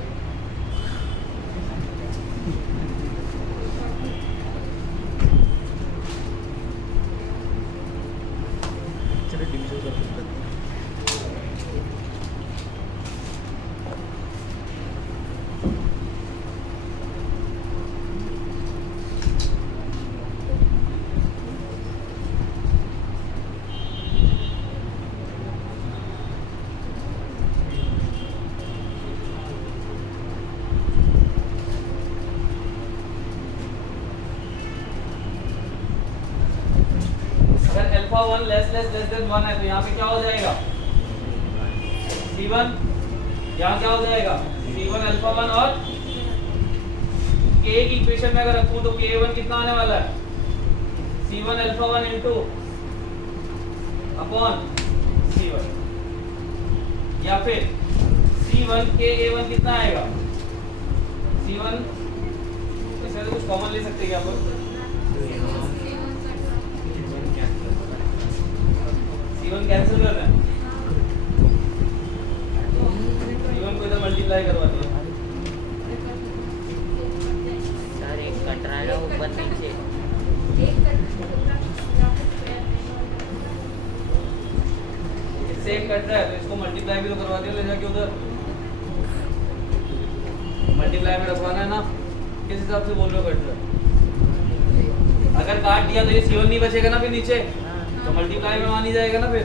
चलो डिवीजन कर सकते हैं। अगर अल्फा 1 लेस देन 1 है तो यहाँ पे क्या हो जाएगा? C1। यहाँ क्या हो जाएगा? C1 अल्फा 1 और K की इक्वेशन में अगर रखूं तो K1 कितना आने वाला है? C1 alpha 1 into upon C1, या फिर C1 KA1 कितना आएगा? C1 इसमें तो कुछ कॉमन ले सकते हैं क्या आप लोग? C1 कैंसिल कर रहे हैं, C1 को इधर मल्टीप्लाई करवा दिया। सर एक कट रहा है ऊपर नीचे। इससे एक कट रहा है तो इसको मल्टीप्लाई भी तो करवा दिया, ले जाके उधर मल्टीप्लाई में रखवाना है ना। किस हिसाब से बोल रहे हो कट रहा है? अगर काट दिया तो ये C1 नहीं बचेगा ना फिर नीचे, तो मल्टीप्लाई में मान ही जाएगा ना फिर।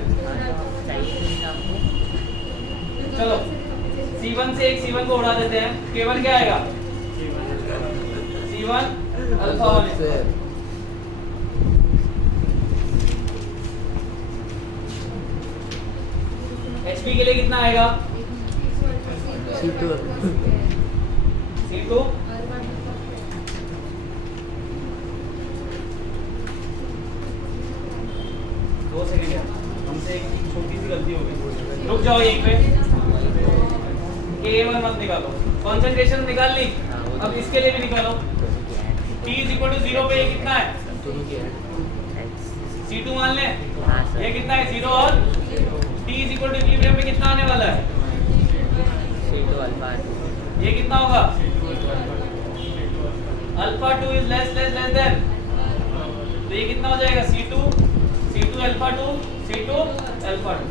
चलो C1 से एक C1 को उड़ा देते हैं, केवल क्या आएगा? C1 alpha 1। HP के लिए कितना आएगा? C2 C2 2 सेकंड है, हमसे एक छोटी सी गलती हो गई। रुक जाओ यहीं पे। K1 मत निकालो, कंसंट्रेशन निकाल ली। अब इसके लिए भी निकालो। T इज इक्वल टू 0 पे ये कितना है? दोनों की है। C2 मान ले, हाँ सर। ये कितना है? 0 और T is equal to equilibrium पे कितना आने वाला है? C2 alpha 2। ये कितना होगा? अल्फा 2 इज लेस देन, तो ये कितना हो जाएगा? C2 alpha 2 C2 alpha 2।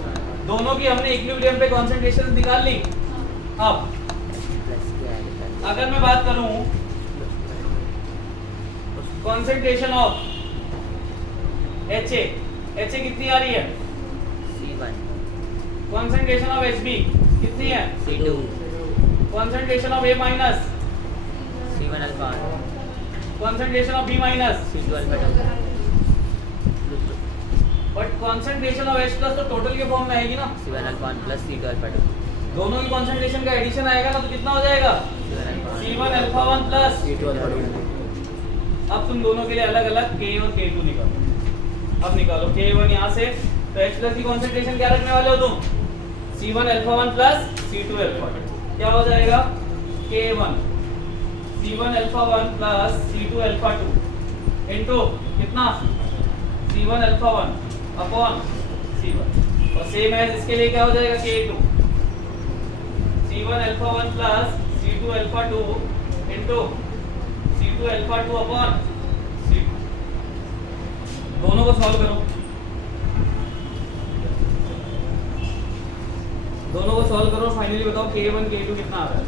दोनों की हमने इक्विलिब्रियम पे कंसंट्रेशन निकाल ली। अब प्लस के आएगा सर अगर मैं बात करूं कंसंट्रेशन ऑफ HA कितनी आ रही है? C1 कंसंट्रेशन ऑफ HB कितनी है? C2 concentration of A minus, C1 alpha concentration of B minus, C2 alpha 2 but concentration of H plus तो टोटल के फॉर्म में आएगी ना, C1 alpha 1 plus C2 alpha 2 दोनों की कंसंट्रेशन का एडिशन आएगा ना, तो कितना हो जाएगा? C1 alpha 1 C1 alpha 1 plus, C2 alpha 2 अब तुम दोनों के लिए अलग अलग K और K2 निकालो। अब निकालो K1 यहाँ से, तो H प्लस की कंसंट्रेशन क्या रखने वाले हो तुम? C1 alpha 1 plus C2 alpha 2, क्या हो जाएगा? K1 C1 alpha 1 plus C2 alpha 2 into कितना? C1 अल्फा 1 अपॉन C1, और सेम है इसके लिए क्या हो जाएगा? K2 C1 alpha 1 plus C2 alpha 2 into C2 alpha 2 upon C2। दोनों को सॉल्व करो, दोनों को सॉल्व करो, फाइनली बताओ K1 K2 कितना आ रहा है?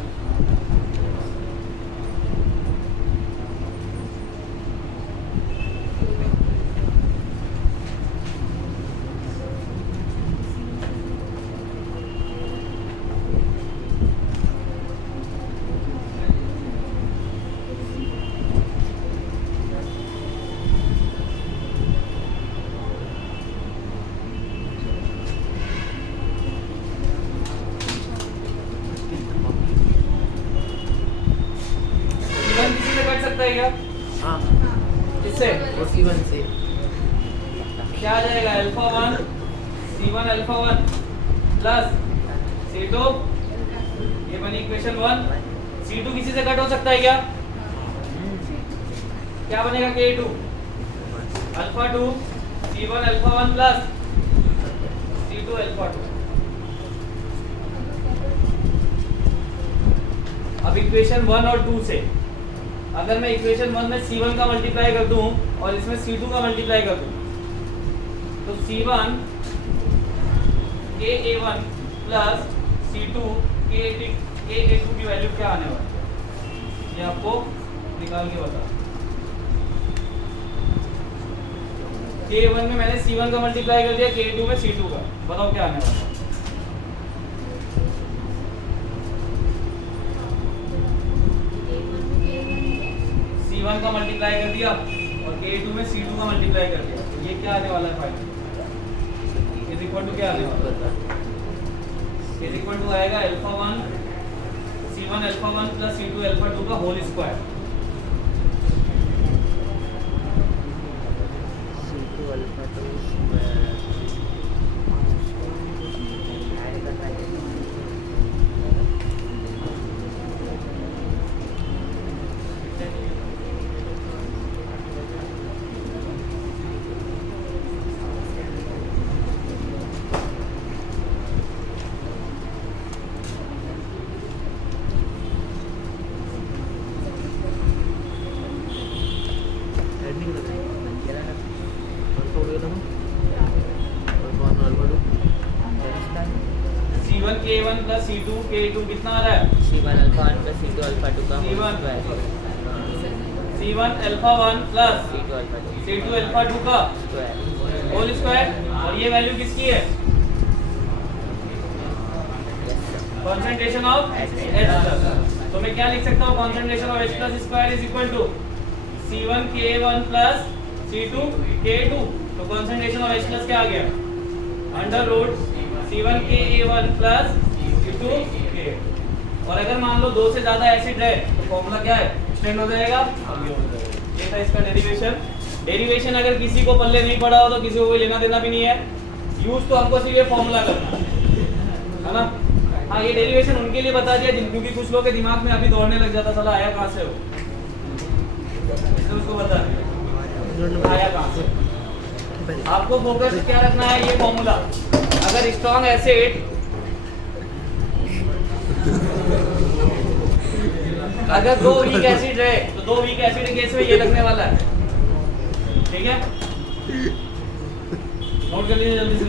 C1 किसी से कट सकता है क्या? हाँ किससे? वो C1 से क्या आ जाएगा? Alpha 1 C1 alpha 1 plus C2, ये बनी इक्वेशन 1। C2 किसी से कट हो सकता है क्या? क्या बनेगा? K2 alpha 2 C1 alpha 1 plus C2 alpha 2। अब इक्वेशन 1 और 2 से अगर मैं इक्वेशन 1 में C1 का मल्टीप्लाई कर दूं और इसमें C2 का मल्टीप्लाई कर दूं, तो C1 KA1 plus C2 KA2 की वैल्यू क्या आने वाली है, ये आपको निकाल के बता। K1 में मैंने C1 का मल्टीप्लाई कर दिया, K2 में C2 का, बताओ क्या आने वाला है? C1 का मल्टीप्लाई कर दिया और K2 में C2 का मल्टीप्लाई कर दिया, तो ये क्या आने वाला है? फाइनल इज इक्वल टू क्या आने वाला है? इज इक्वल टू आएगा alpha 1 C1 alpha 1 plus C2 alpha 2 का whole square. C2 alpha 2 square आएगा सर एडमिट कर अल्फा हो गया था ना alpha 1 alpha 2 C1 K1 plus C2 K2 कितना आ रहा है? C1 alpha 1 plus C2 alpha 2 का whole C1 square C1 alpha 1 plus C2 alpha 2 C2 alpha 2 का स्क्वायर होल स्क्वायर, और ये वैल्यू किसकी है? Concentration of H plus. तो मैं क्या लिख सकता हूँ? Concentration of H plus square is equal to C1 K1 plus C2 K2। तो कंसंट्रेशन ऑफ H प्लस क्या आ गया? Under root C1 KA1 plus C2 K। और अगर मान लो दो से ज्यादा एसिड है तो फॉर्मूला क्या है? एक्सटेंड हो जाएगा। ये था इसका डेरिवेशन। डेरिवेशन अगर किसी को पल्ले नहीं पड़ा हो तो किसी को कोई लेना देना भी नहीं है, यूज तो हमको सिर्फ ये फॉर्मूला करना है ना। हाँ, ये डेरिवेशन उनके लिए बता दिया क्योंकि कुछ लोग के दिमाग में अभी दौड़ने लग जाता, साला आया कहाँ से हो, इसलिए उसको बता दिया आया कहाँ से। आपको फोकस क्या रखना है? ये फॉर्मूला। अगर स्ट्रॉन्ग एसिड अगर दो वीक एसिड रहे तो दो वीक एसिड केस में ये लगने वाला है, ठीक है? नोट कर लीजिए जल्दी से।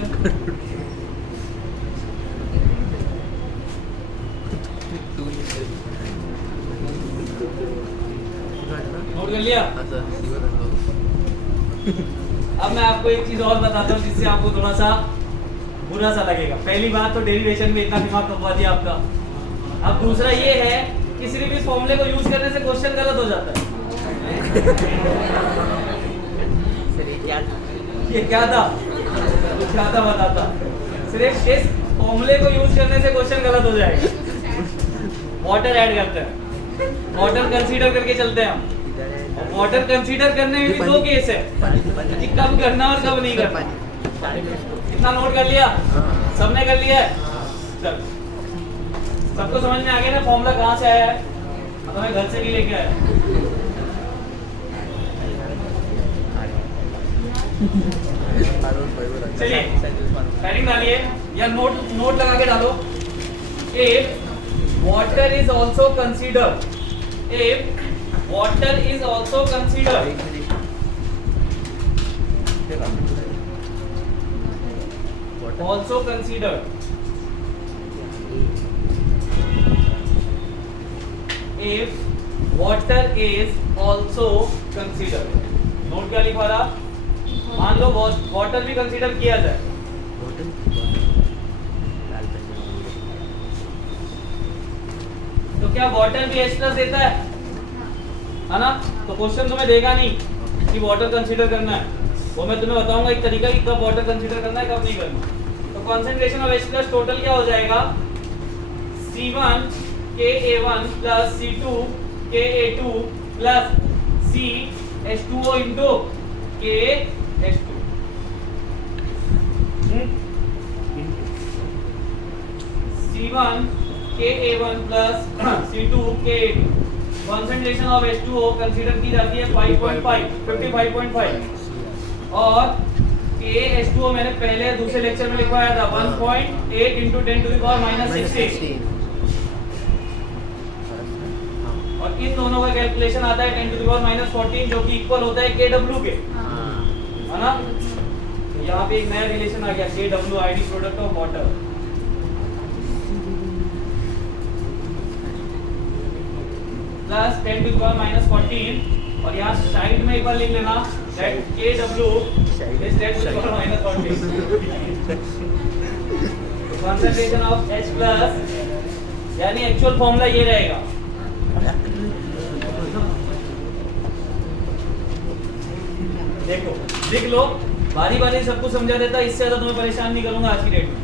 नोट कर लिया? असं दिवस असतो. अब मैं आपको एक चीज और बताता हूँ जिससे आपको थोड़ा सा बुरा सा लगेगा। पहली बात तो डेरिवेशन में इतना दिमाग खपवा दिया आपका। अब दूसरा ये है कि सिर्फ इस फॉर्मूले को यूज करने से क्वेश्चन गलत हो जाता है। सर ये क्या था बताता। सिर्फ इस फॉर्मूले को यूज करने से क्वेश्चन गलत हो जाएगा। वाटर ऐड करते हैं, वाटर कंसीडर करके चलते हैं हम। वाटर कंसीडर करने में भी दो केस है कि कब करना और कब नहीं करना। इतना नोट कर लिया? सबने कर लिया है? चल, सबको समझ में आ गया ना फॉर्मूला कहाँ से आया है? तो मैं घर से भी लेके आया। चलिए हेडिंग डालिए या नोट लगा के डालो। If water is also considered, if water is also considered, also considered, if water is also considered, note क्या लिखवा रहा? मान लो वाटर भी कंसीडर किया जाए, तो क्या वाटर भी H+ देता है ना? तो क्वेश्चन तुम्हें देगा नहीं कि वाटर कंसीडर करना है, वो मैं तुम्हें बताऊंगा एक तरीका कि कब वाटर कंसीडर करना है कब नहीं करना। तो कंसंट्रेशन ऑफ H+ टोटल क्या हो जाएगा? C1 Ka1 plus C2 Ka2 plus CH2O into KH2। C1 Ka1 plus C2 Ka2। Concentration of H2O consider की जाती है 55.5 और KH2O मैंने पहले दूसरे लेक्चर में लिखवाया था 1.8 × 10⁻⁻16 और इन दोनों का कैलकुलेशन आता है 10⁻⁻14 जो कि इक्वल होता है KW के, है ना? तो यहाँ पे एक नया रिलेशन आ गया KW ID product of water plus 10⁻⁻14 और यहाँ साइड में एक बार लिख लेना that KW is 10⁻⁻14। Concentration of H+ यानी एक्चुअल फॉर्मूला ये रहेगा। देखो लिख लो, बारी बारी सबको समझा देता, इससे ज्यादा तुम्हें परेशान नहीं करूंगा आज की डेट में।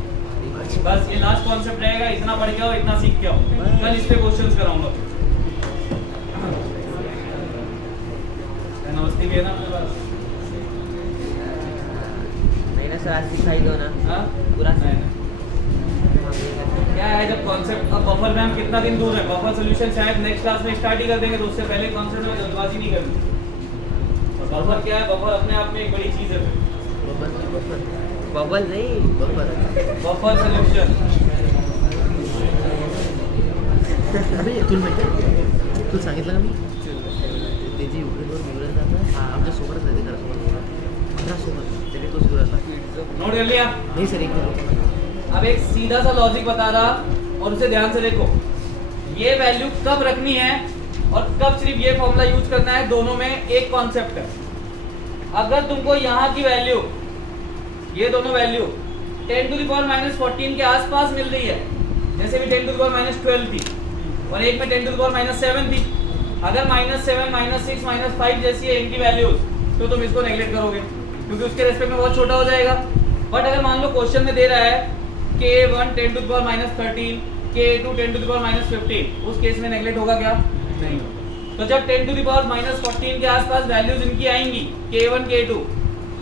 बस ये लास्ट कॉन्सेप्ट रहेगा, इतना पढ़ के आओ, इतना सीख के आओ, कल इस पे क्वेश्चंस कराऊंगा। नमस्ते भी है ना मेरे पास? नहीं ना सर, आज दिखाई दो ना। हाँ पूरा क्या है जब कॉन्सेप्ट, अब बफर मैम कितना दिन दूर है, बफर सॉल्यूशन शायद नेक्स्ट क्लास में स्टार्ट ही कर देंगे, तो उससे पहले कॉन्सेप्ट में जल्दबाजी नहीं करनी। और बफर क्या है? बफर अपने आप में एक बड़ी चीज है। बबल नहीं, बफर सॉल्यूशन। अबे तुला माहिती आहे, तुला सांगितलं का मी ते जे युक्रेनवर विवरण जातं आमच्या सोबतच आहे ते घरासोबत त्याने तोच विवरणला। नोट कर लिया? नहीं सर एक मिनट। अब एक सीधा सा लॉजिक बता रहा और उसे ध्यान से देखो। ये वैल्यू कब रखनी है और कब सिर्फ ये फॉर्मूला यूज करना है, दोनों में एक कॉन्सेप्ट है। अगर तुमको यहाँ की वैल्यू, ये दोनों वैल्यू 10⁻⁻14 के आसपास मिल रही है, जैसे भी 10⁻⁻12 थी और एक में 10⁻⁻7 थी, अगर -7, -6, -5 जैसी है इनकी वैल्यूज, तो तुम इसको नेगलेक्ट करोगे क्योंकि उसके रेस्पेक्ट में बहुत छोटा हो जाएगा। बट अगर मान लो क्वेश्चन में दे रहा है K1 10⁻⁻13, K2 10⁻⁻15, उस केस में नेगलेक्ट होगा क्या? नहीं। तो जब 10⁻⁻14 के आसपास वैल्यूज इनकी आएंगी K1 K2,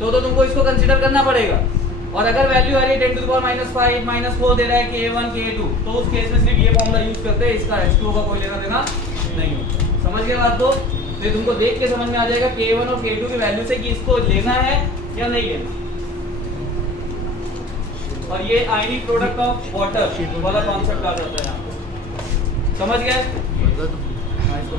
तो तुमको इसको कंसीडर करना पड़ेगा। और अगर वैल्यू आ रही है 10⁻⁵ -4 दे रहा है K1 K2, तो उस केस में सिर्फ ये फॉर्मूला यूज करते हैं, इसका H2O का कोई लेना देना नहीं होता। समझ गए बात? तो ये तुमको देख के समझ में आ जाएगा K1 और K2 की वैल्यू से कि इसको लेना है या नहीं लेना। और ये आयनिक प्रोडक्ट ऑफ वाटर वाला कॉन्सेप्ट आ जाता है यहाँ। समझ गए? हाँ, इसको